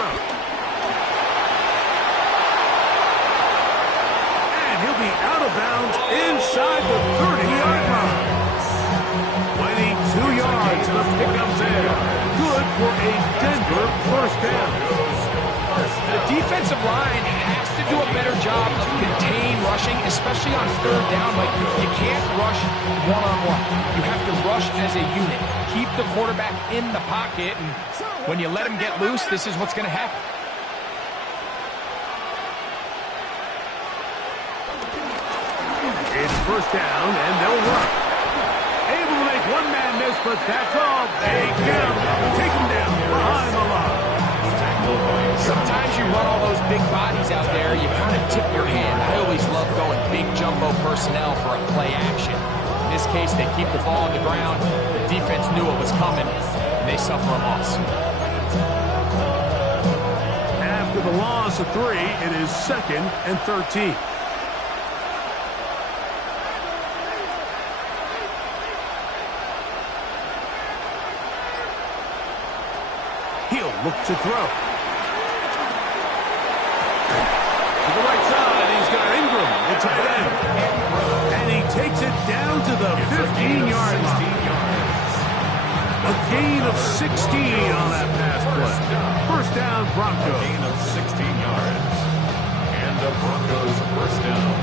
And he'll be out of bounds inside the 30-yard line. 22 yards, the pickup there. Good for a Denver first down. The defensive line has to do a better job of contain rushing, especially on third down. Like, you can't rush one-on-one. You have to rush as a unit. Keep the quarterback in the pocket, and when you let him get loose, this is what's going to happen. It's first down, and they'll run. Able to make one man miss, but that's all. They get him. Take him down behind the line. Sometimes you run all those big bodies out there, you kind of tip your hand. I always love going big jumbo personnel for a play action. In this case, they keep the ball on the ground. The defense knew it was coming, and they suffer a loss. After the loss of 3, it is 2nd and 13. He'll look to throw. To the right side, he's got Ingram, the tight end. And he takes it down to the 15-yard line. A gain of 16 on that pass play. First down, Broncos. A gain of 16 yards. And the Broncos first down.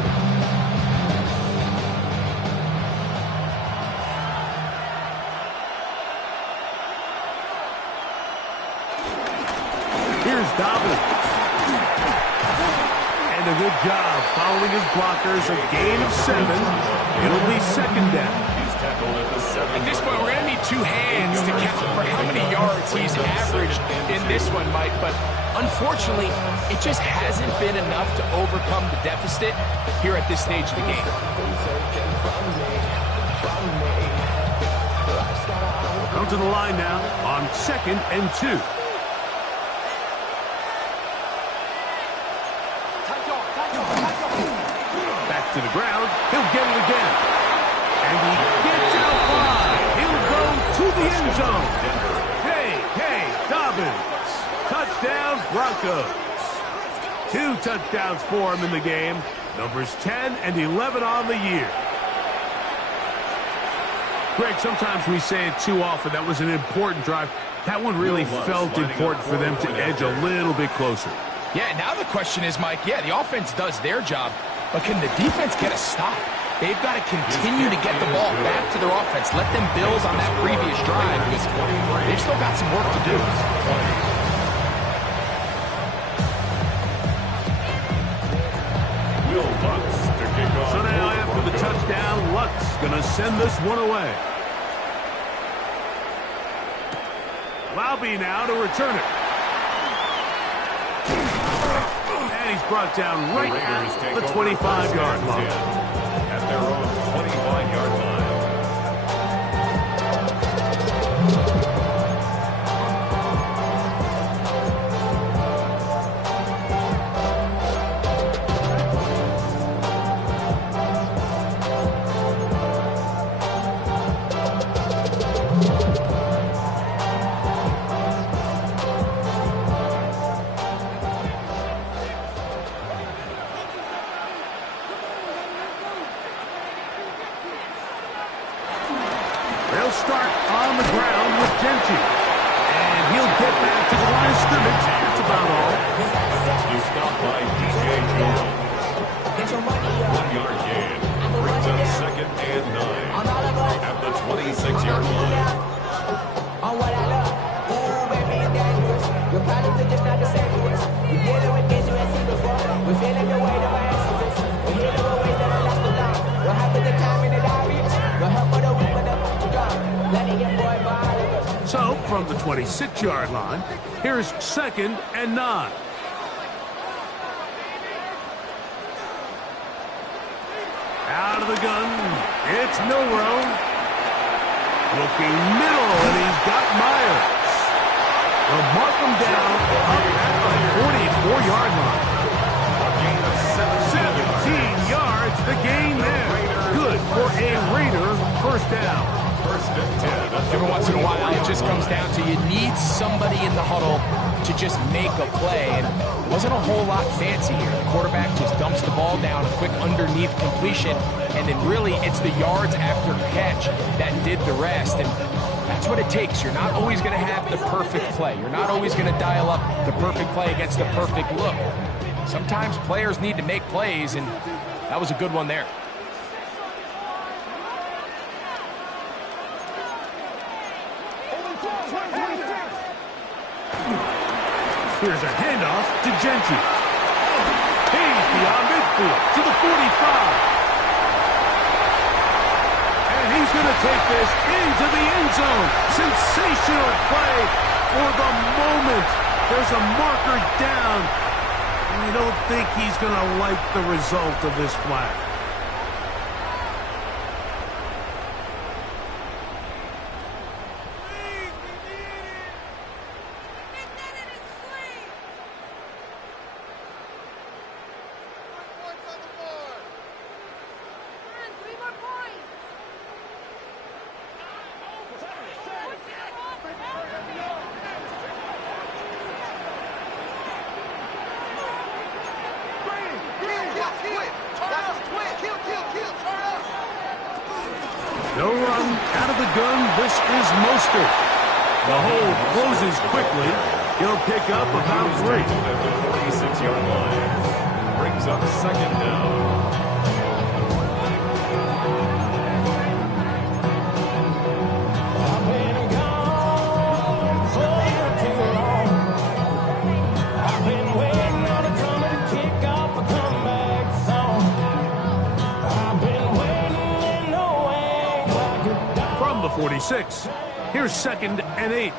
Here's Dobbins. And a good job following his blockers. A gain of 7. It'll be second down. He's tackled at the 7. At this point, we're going to need 2 hands to count for how many yards he's averaged in this one, Mike. But unfortunately, it just hasn't been enough to overcome the deficit here at this stage of the game. Come to the line now on 2nd and 2. Back to the ground. He'll get it again. And he gets out wide. He'll go to the end zone. J.K. Dobbins. Touchdown, Broncos. 2 touchdowns for him in the game. Numbers 10 and 11 on the year. Greg, sometimes we say it too often. That was an important drive. That one really felt important for them to edge a little bit closer. Yeah, now the question is, Mike, yeah, the offense does their job, but can the defense get a stop? They've got to continue to get the ball back to their offense. Let them build on that previous drive because they've still got some work to do. Will Lutz to kick off. So now after the touchdown, Lutz going to send this one away. Laube now to return it. And he's brought down right at the 25-yard line. At their own 25-yard line. They'll start on the ground with Genty. And he'll get back to the line of scrimmage. That's about all. You stop by DJ Jones. 1-yard gain. Brings up 2nd and 9. At the 26-yard line. So, from the 26-yard line, here's 2nd and 9. Out of the gun, it's Milrow. Looking middle, and he's got Myers. They'll mark him down up at the 44-yard line. 17 yards, the gain there. Good for a Raider first down. Every once in a while, it just comes down to you need somebody in the huddle to just make a play, and it wasn't a whole lot fancy here. The quarterback just dumps the ball down, a quick underneath completion, and then really it's the yards after catch that did the rest, and that's what it takes. You're not always going to have the perfect play. You're not always going to dial up the perfect play against the perfect look. Sometimes players need to make plays, and that was a good one there. Here's a handoff to Gentry. He's beyond midfield to the 45. And he's going to take this into the end zone. Sensational play for the moment. There's a marker down. I don't think he's going to like the result of this flag. No run out of the gun. This is Mostert. The hold closes quickly. He'll pick up about 3. At the 46-yard line. Brings up 2nd down. From the 46, here's 2nd and 8.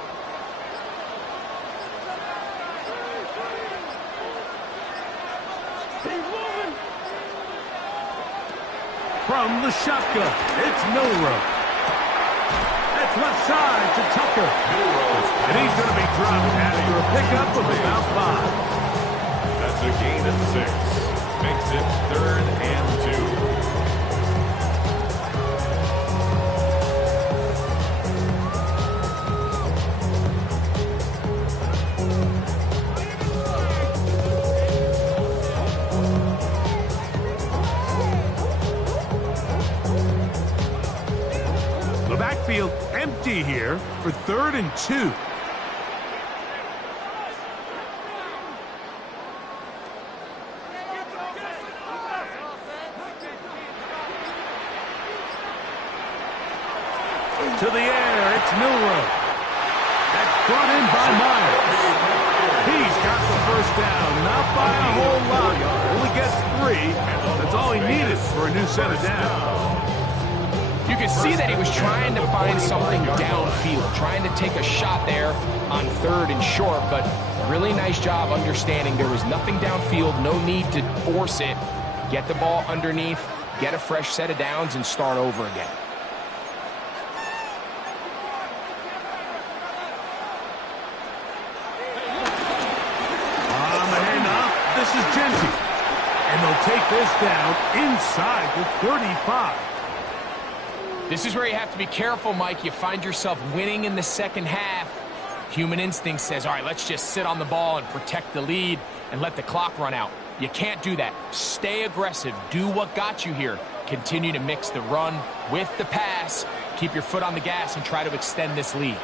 From the shotgun, it's Milrow. That's left side to Tucker. And he's going to be dropped after a pickup of about 5. That's a gain of 6. Makes it 3rd and 2. Backfield empty here for 3rd and 2. To the air, it's Milrow. That's brought in by Myers. He's got the first down, not by a whole lot. Only gets 3. That's all he needed for a new set of downs. You could see that he was trying to find something downfield, trying to take a shot there on 3rd and short, but really nice job understanding there was nothing downfield, no need to force it. Get the ball underneath, get a fresh set of downs, and start over again. On the handoff, this is Gentry. And they'll take this down inside the 35. This is where you have to be careful, Mike. You find yourself winning in the second half. Human instinct says, all right, let's just sit on the ball and protect the lead and let the clock run out. You can't do that. Stay aggressive. Do what got you here. Continue to mix the run with the pass. Keep your foot on the gas and try to extend this lead.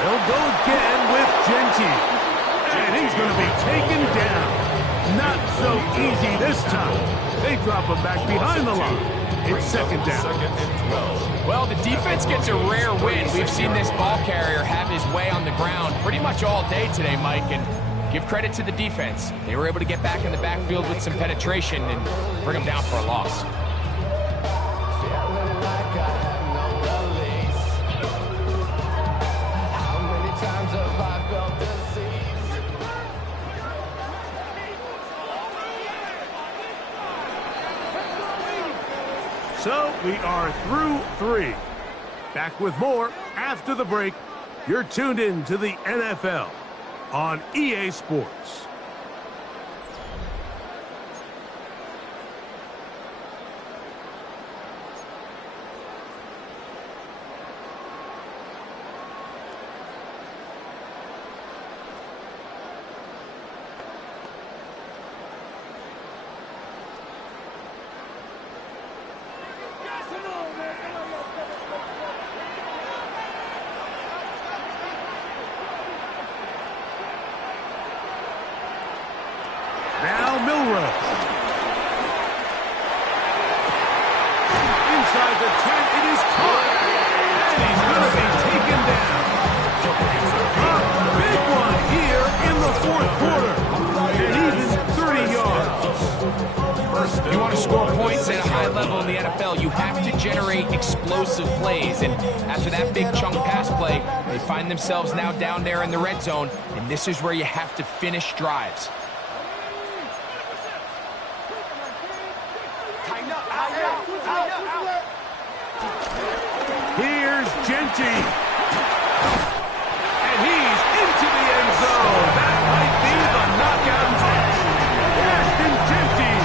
They'll go again with Gentry. And he's going to be taken down. Not so easy this time. They drop him back behind the line. It's 2nd down. 2nd and 12. Well, the defense gets a rare win. We've seen this ball carrier have his way on the ground pretty much all day today, Mike, and give credit to the defense. They were able to get back in the backfield with some penetration and bring them down for a loss. So we are through 3. Back with more after the break. You're tuned in to the NFL on EA Sports. Now Milrow. Inside the 10, it is caught. And he's going to be taken down. A big one here in the fourth quarter. And even 30 yards. If you want to score points at a high level in the NFL, you have to generate explosive plays. And after that big chunk pass play, they find themselves now down there in the red zone. And this is where you have to finish drives. Here's Genty. And he's into the end zone. That might be the knockout catch. Ashton Genty.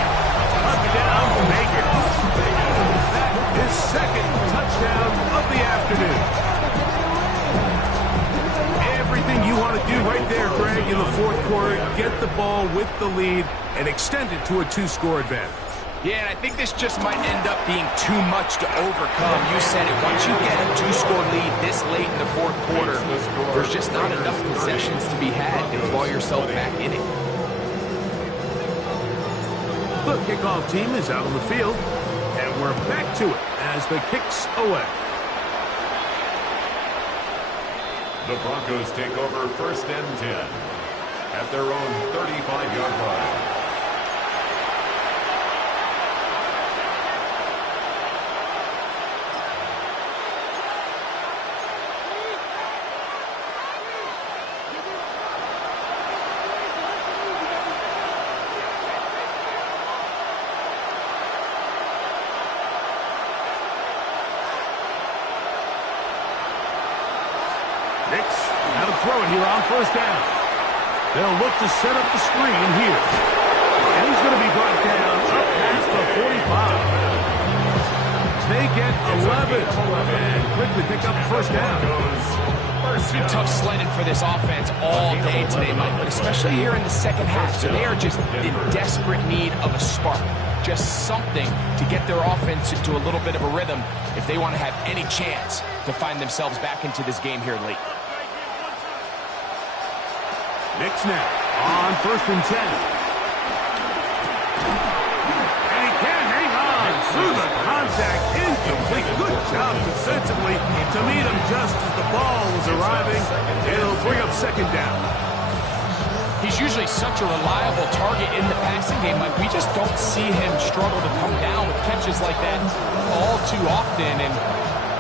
Touchdown, Vegas. His second touchdown of the afternoon. Everything you want to do right there, Greg, in the fourth quarter. Get the ball with the lead and extend it to a 2-score advantage. Yeah, and I think this just might end up being too much to overcome. You said it. Once you get a 2-score lead this late in the fourth quarter, there's just not enough possessions to be had to claw yourself back in it. The kickoff team is out on the field, and we're back to it as the kick's away. The Broncos take over 1st and 10 at their own 35-yard line. Now to throw it here on 1st down. They'll look to set up the screen here. And he's going to be brought down up past the 45. They get 11 and quickly pick up 1st down. It's been tough sledding for this offense all day today, Mike, but especially here in the second half. So they are just in desperate need of a spark, just something to get their offense into a little bit of a rhythm if they want to have any chance to find themselves back into this game here late. Nick snap on 1st and 10. And he can hang on through the contact. Incomplete. Good job defensively to meet him just as the ball was arriving. It'll bring up 2nd down. He's usually such a reliable target in the passing game. Like, we just don't see him struggle to come down with catches like that all too often. And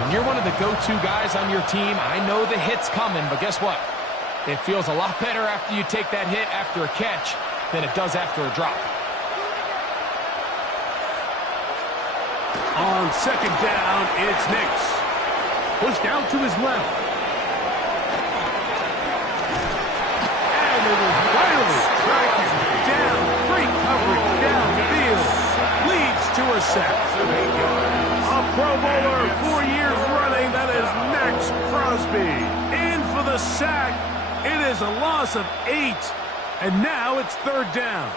when you're one of the go-to guys on your team, I know the hit's coming, but guess what? It feels a lot better after you take that hit after a catch than it does after a drop. On 2nd down, it's Nix. Pushed out to his left. And it was finally tracking down. Great coverage downfield. Leads to a sack. A Pro Bowler 4 years running. That is Max Crosby. In for the sack. It is a loss of 8. And now it's 3rd down.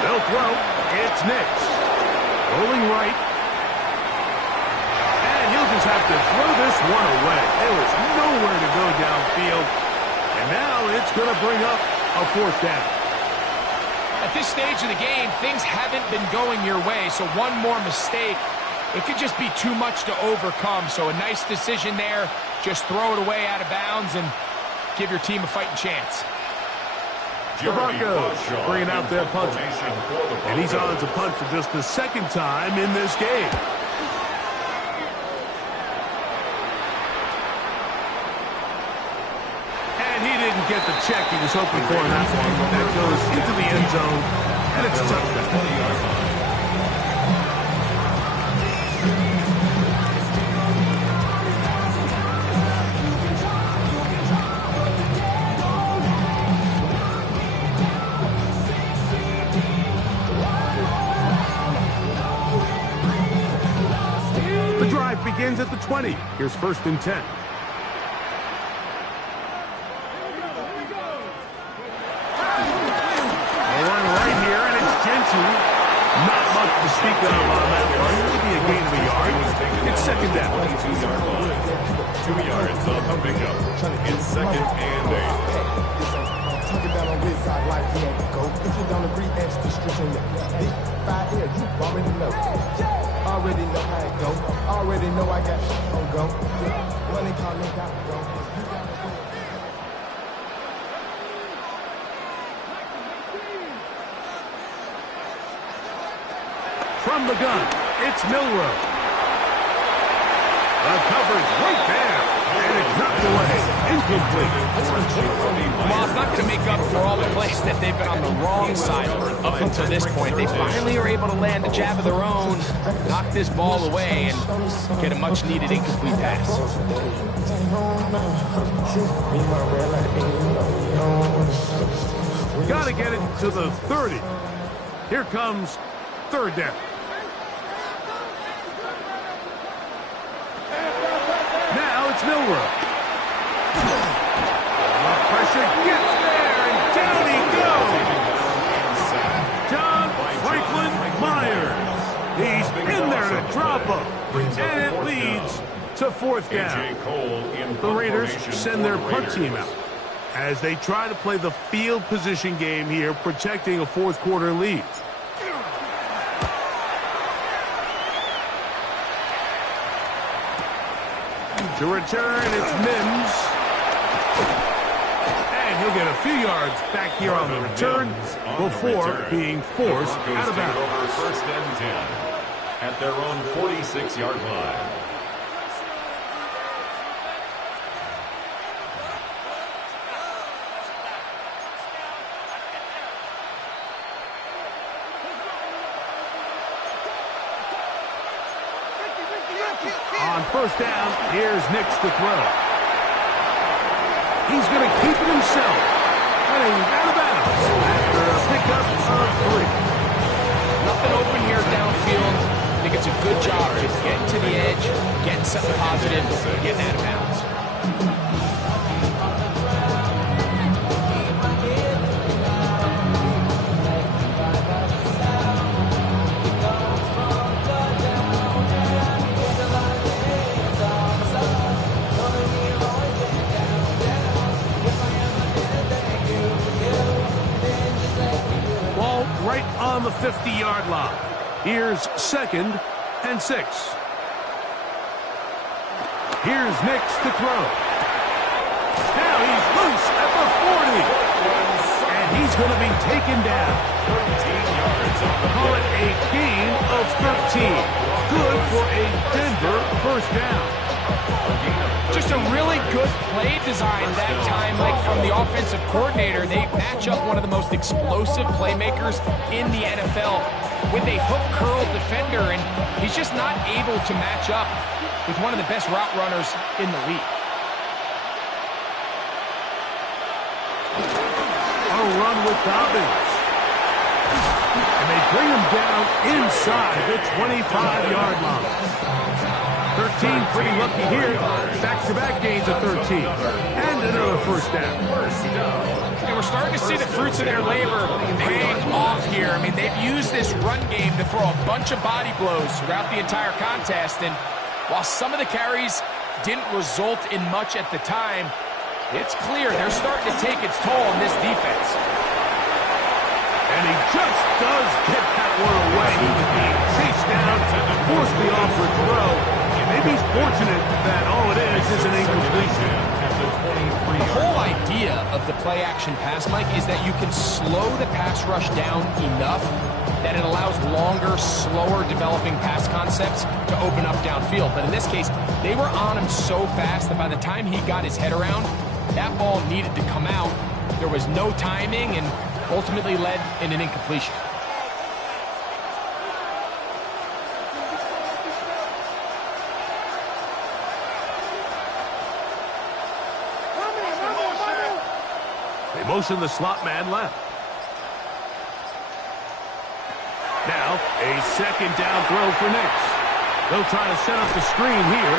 They'll throw. It's Nix. Rolling right. And he'll just have to throw this one away. There was nowhere to go downfield. And now it's going to bring up a 4th down. At this stage of the game, things haven't been going your way, so one more mistake, it could just be too much to overcome. So a nice decision there. Just throw it away out of bounds and give your team a fighting chance. The Broncos bringing out their punter. And he's on to punt for just the 2nd time in this game. And he did didn't get the check he was hoping for in that one. That goes into the end zone, and it's a touchdown. The drive begins at the 20. Here's 1st and 10. Not much to speak of on that one. Maybe a gain of a yard. It's 2nd down. 22-yard line. 2 yards on the pickup. It's 2nd and 8. Talking down on this side like you had to go. If you don't agree, ask the streets on your big 5 here. You already know. Already know how it go. Already know I got shit on go. When they call me, gotta go. You gotta go. From the gun, it's Milrow. The coverage right there, and it's knocked away. Incomplete. Well, it's not going to make up for all the plays that they've been on the wrong side up until this point. They finally are able to land a jab of their own, knock this ball away, and get a much-needed incomplete pass. Got to get it to the 30. Here comes 3rd down. Now it's Milrow. The pressure gets there, and down he goes. John Franklin Myers. He's in there to drop him, and it leads to 4th down. The Raiders send their punt team out as they try to play the field position game here, protecting a 4th quarter lead. To return, it's Mims. And he'll get a few yards back here on the return before being forced out of bounds. 1st and 10 at their own 46-yard line. On 1st down, here's Nix to throw. He's going to keep it himself. And he's out of bounds after a pickup of 3. Nothing open here downfield. I think it's a good job just getting to the edge, getting something positive, getting out of bounds. Right on the 50-yard line. Here's 2nd and 6. Here's Nix to throw. Now he's loose at the 40. And he's going to be taken down. 13 yards on the Call it a gain of 13. Good for a Denver 1st down. Just a really good play design that time, like from the offensive coordinator. They match up one of the most explosive playmakers in the NFL with a hook curl defender, and he's just not able to match up with one of the best route runners in the league. A run with Dobbins. And they bring him down inside the 25-yard line. 13 pretty lucky here. Back-to-back gains of 13. And another 1st down. And we're starting to see the fruits of their labor paying off here. I mean, they've used this run game to throw a bunch of body blows throughout the entire contest. And while some of the carries didn't result in much at the time, it's clear they're starting to take its toll on this defense. And he just does get that one away. He was being chased down, forced the offer throw. Maybe he's fortunate that all it is an incompletion. The whole idea of the play-action pass, Mike, is that you can slow the pass rush down enough that it allows longer, slower developing pass concepts to open up downfield. But in this case, they were on him so fast that by the time he got his head around, That ball needed to come out. There was no timing and ultimately led in an incompletion. They motion the slot man left. Now, a second down throw for Knicks. They'll try to set up the screen here.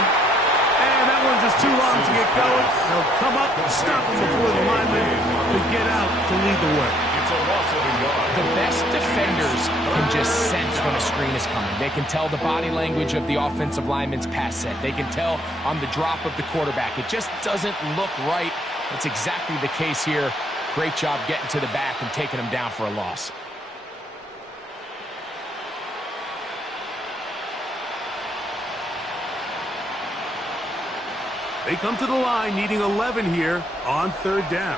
And that one's just too long to get going. They'll come up and stop him before the lineman to get out to lead the way. It's a loss of a yard. The best defenders can just sense when a screen is coming. They can tell the body language of the offensive lineman's pass set. They can tell on the drop of the quarterback. It just doesn't look right. It's exactly the case here. Great job getting to the back and taking him down for a loss. They come to the line needing 11 here on third down.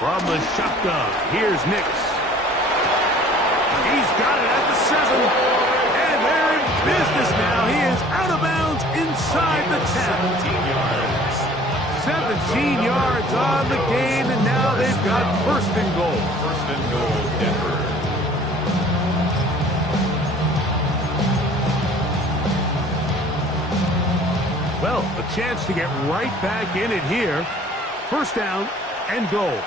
From the shotgun, here's Knicks. He's got it at the 7. And they're in business now. He is out of bounds inside the 10. 17 yards. 17 yards on the gain, and now they've got first and goal. First and goal, Denver. Well, a chance to get right back in it here. First down and goal.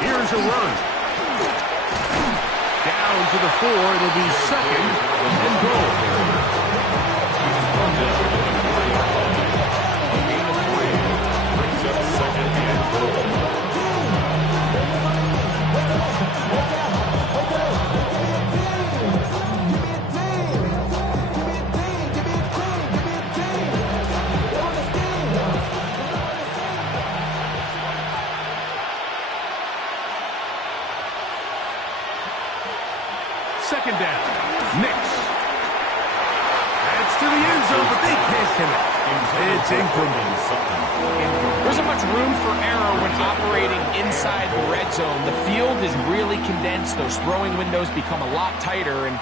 Here's a run. Down to the 4. It'll be second and goal. Second and goal. Second down. Knicks. That's to the end zone, but they can't connect. It's incomplete. There isn't much room for error when operating inside the red zone. The field is really condensed. Those throwing windows become a lot tighter and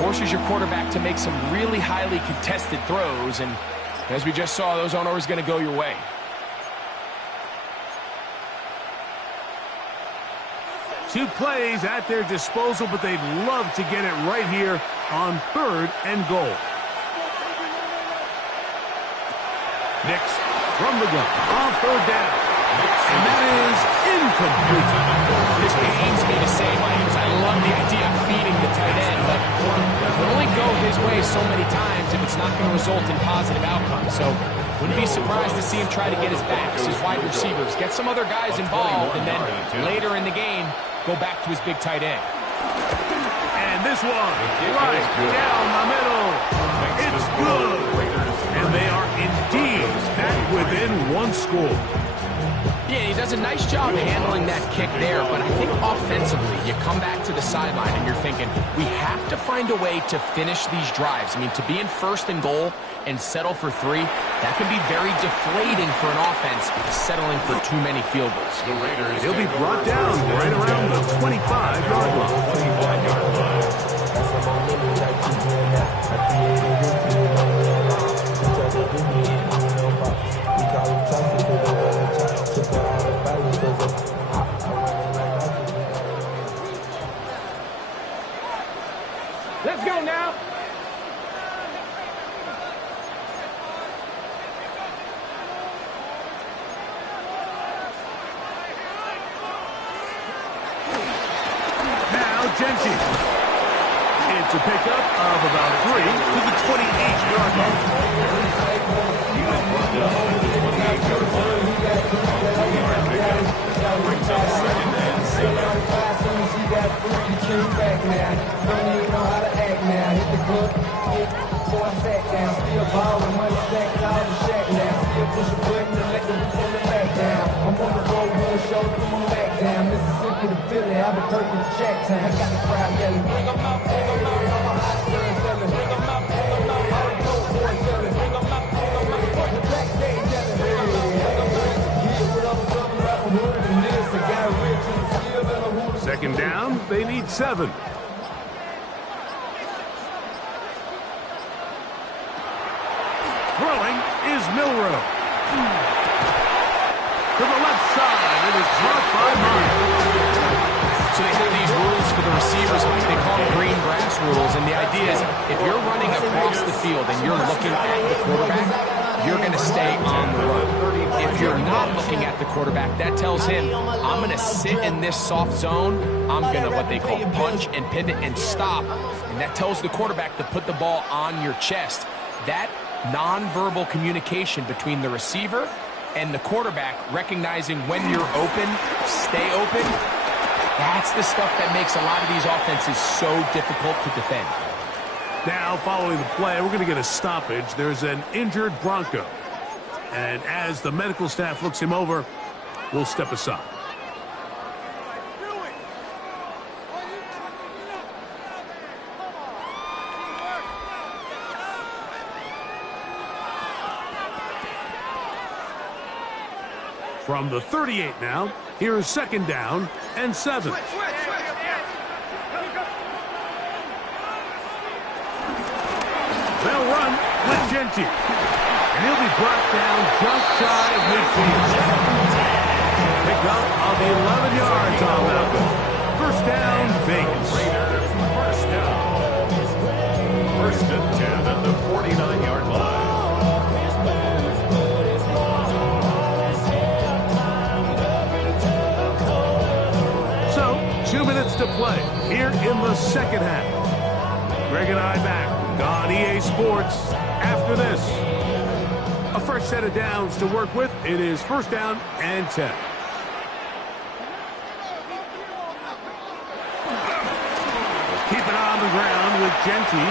forces your quarterback to make some really highly contested throws. And as we just saw, those aren't always going to go your way. Two plays at their disposal, but they'd love to get it right here on third and goal. Knicks from the gun on third down. And that is incomplete. This pains me to say, Mike, because I love the idea of feeding the tight end, but it can only go his way so many times if it's not going to result in positive outcomes. So wouldn't be surprised to see him try to get his backs, his wide receivers, get some other guys involved, and then later in the game, go back to his big tight end. And this one, right down the middle. It's good. And they are indeed back within one score. Yeah, he does a nice job handling that kick there, but I think offensively, you come back to the sideline and you're thinking, we have to find a way to finish these drives. I mean, to be in first and goal and settle for 3, that can be very deflating for an offense, settling for too many field goals. The Raiders. He'll be brought down right around the 25-yard line. 25-yard line. Let's go now. Now, Genchi. It's a pickup of about 3 to the 28-yard line. He was brought down to the 28-yard line. 20-yard pickup brings up second and 7. Second down, they need 7. Throwing is Milrow. To the left side, it is caught by Myers. So they have these rules for the receivers, Mike. They call them green grass rules, and the idea is if you're running across the field and you're looking at the quarterback, you're going to stay on the run. If you're not looking at the quarterback, that tells him, I'm going to sit in this soft zone. I'm going to what they call punch and pivot and stop. And that tells the quarterback to put the ball on your chest. That nonverbal communication between the receiver and the quarterback, recognizing when you're open, stay open, that's the stuff that makes a lot of these offenses so difficult to defend. Now, following the play, we're going to get a stoppage. There's an injured Bronco. And as the medical staff looks him over, we'll step aside. From the 38 now, here's second down and 7. They'll run with Genty. And he'll be brought down just shy of midfield. Pick up on the 11-yard on Malcolm. First down, Vegas. First down. First and 10 at the 49-yard line. So, 2 minutes to play here in the second half. Greg and I back on EA Sports after this. A fresh set of downs to work with. It is first down and 10. Keep it on the ground with Genty.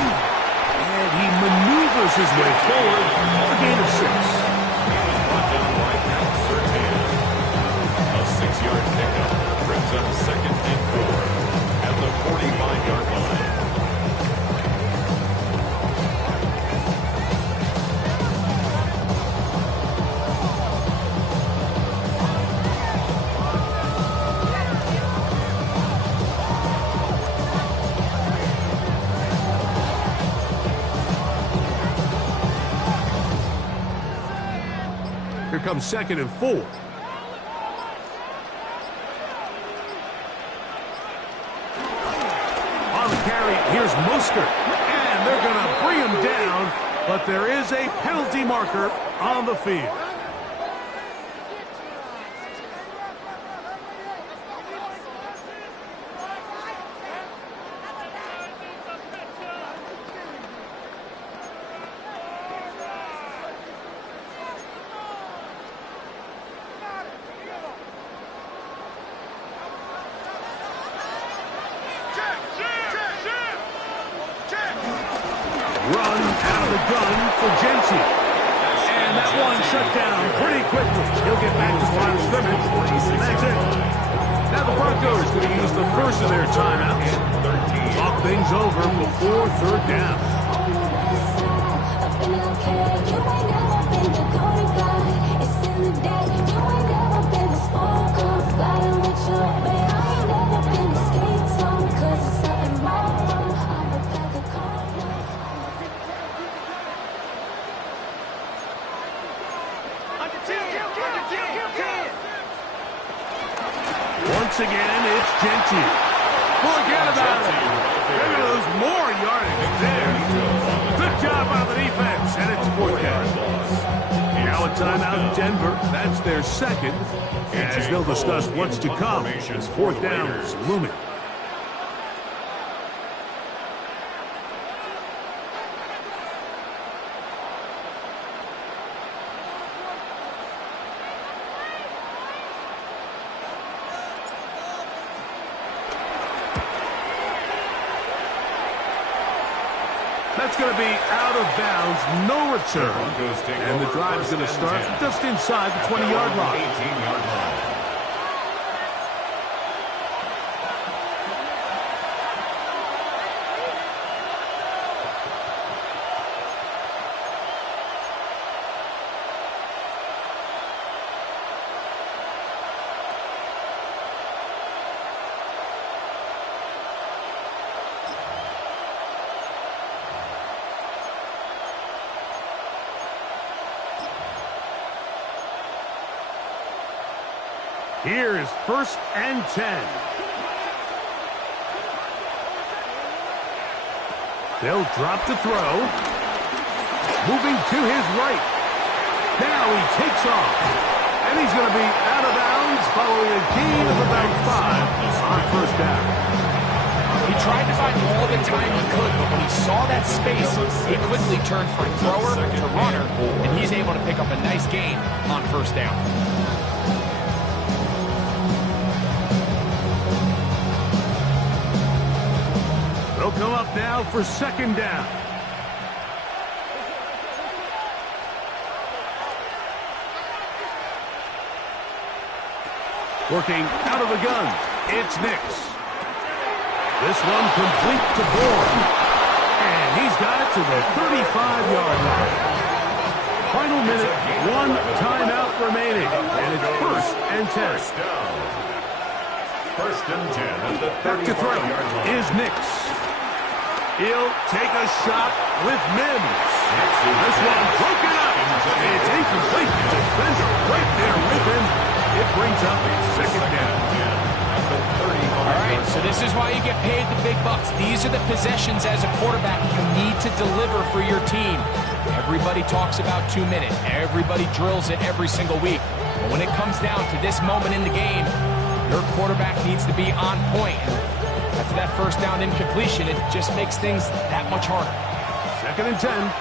And he maneuvers his way forward. A gain of 6. Brought down right at Surtain. A 6-yard pickup brings up second and 4 at the 45-yard line. Here comes second and 4. On the carry, here's Mostert. And they're going to bring him down, but there is a penalty marker on the field. Run out of the gun for Genty. And that one shut down pretty quickly. He'll get back to the line of scrimmage. And that's it. Now the Broncos going to use the first of their timeouts. Talk things over before third down. Once again, it's Genty. Forget about it. They're going to lose more yardage there. Good job on the defense, and it's fourth down. Now a timeout, Denver. That's their second, as they'll discuss what's to come as fourth down is looming. That's going to be out of bounds, no return. And the drive is going to start just inside the 20-yard line. 18-yard line. Here is 1st and 10. They'll drop the throw. Moving to his right. Now he takes off. And he's going to be out of bounds following a gain of about 5 on 1st down. He tried to find all the time he could, but when he saw that space, he quickly turned from thrower to runner, and he's able to pick up a nice gain on 1st down. They'll come up now for 2nd down. Working out of the gun, it's Nix. This one complete to Bourne. And he's got it to the 35-yard line. Final minute, 1 timeout remaining. And it's 1st and 10. 1st and 10 at the 35-yard line is Nix. He'll take a shot with Mims. This one broken up. It's incomplete. Defender right there with him. It brings up 2nd down. All right, so this is why you get paid the big bucks. These are the possessions as a quarterback you need to deliver for your team. Everybody talks about 2 minutes. Everybody drills it every single week. But when it comes down to this moment in the game, your quarterback needs to be on point. And after that 1st down incompletion, it just makes things that much harder. 2nd and 10.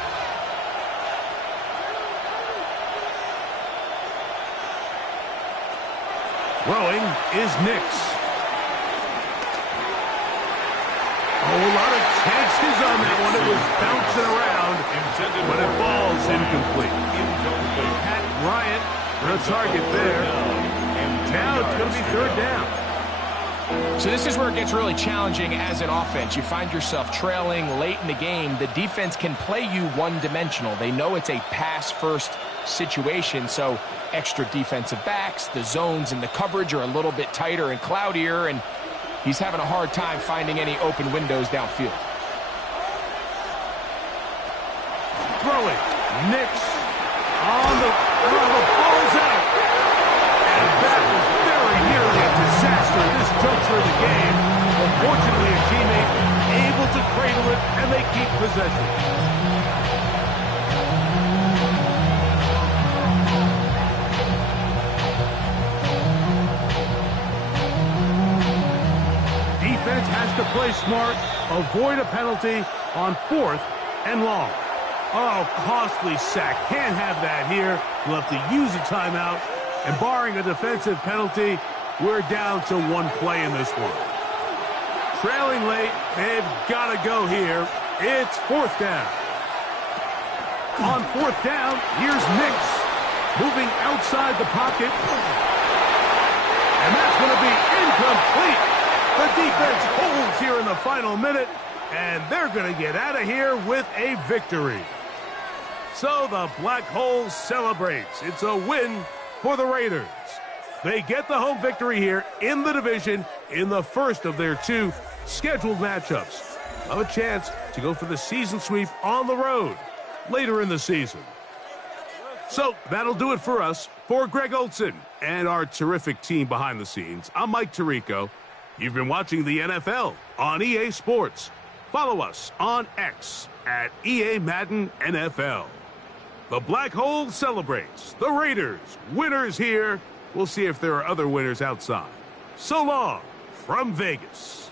Throwing is Nix. Oh, a lot of chances on that one. It was bouncing around, but it falls incomplete. Pat Bryant, the target there. Now it's going to be 3rd down. So this is where it gets really challenging as an offense. You find yourself trailing late in the game. The defense can play you one-dimensional. They know it's a pass-first situation, so extra defensive backs, the zones and the coverage are a little bit tighter and cloudier, and he's having a hard time finding any open windows downfield. Throwing. Nix on the ball's out. And that was very nearly a disaster at this juncture of the game. Unfortunately, a teammate able to cradle it, and they keep possession. Defense has to play smart, avoid a penalty on 4th and long. Oh, costly sack. Can't have that here. We'll have to use a timeout. And barring a defensive penalty, we're down to 1 play in this one. Trailing late, they've got to go here. It's 4th down. On 4th down, here's Nix. Moving outside the pocket. And that's going to be incomplete. The defense holds here in the final minute, and they're going to get out of here with a victory. So the Black Hole celebrates. It's a win for the Raiders. They get the home victory here in the division in the first of their 2 scheduled matchups. Have a chance to go for the season sweep on the road later in the season. So that'll do it for us. For Greg Olson and our terrific team behind the scenes, I'm Mike Tirico. You've been watching the NFL on EA Sports. Follow us on X at EA Madden NFL. The Black Hole celebrates. The Raiders, winners here. We'll see if there are other winners outside. So long from Vegas.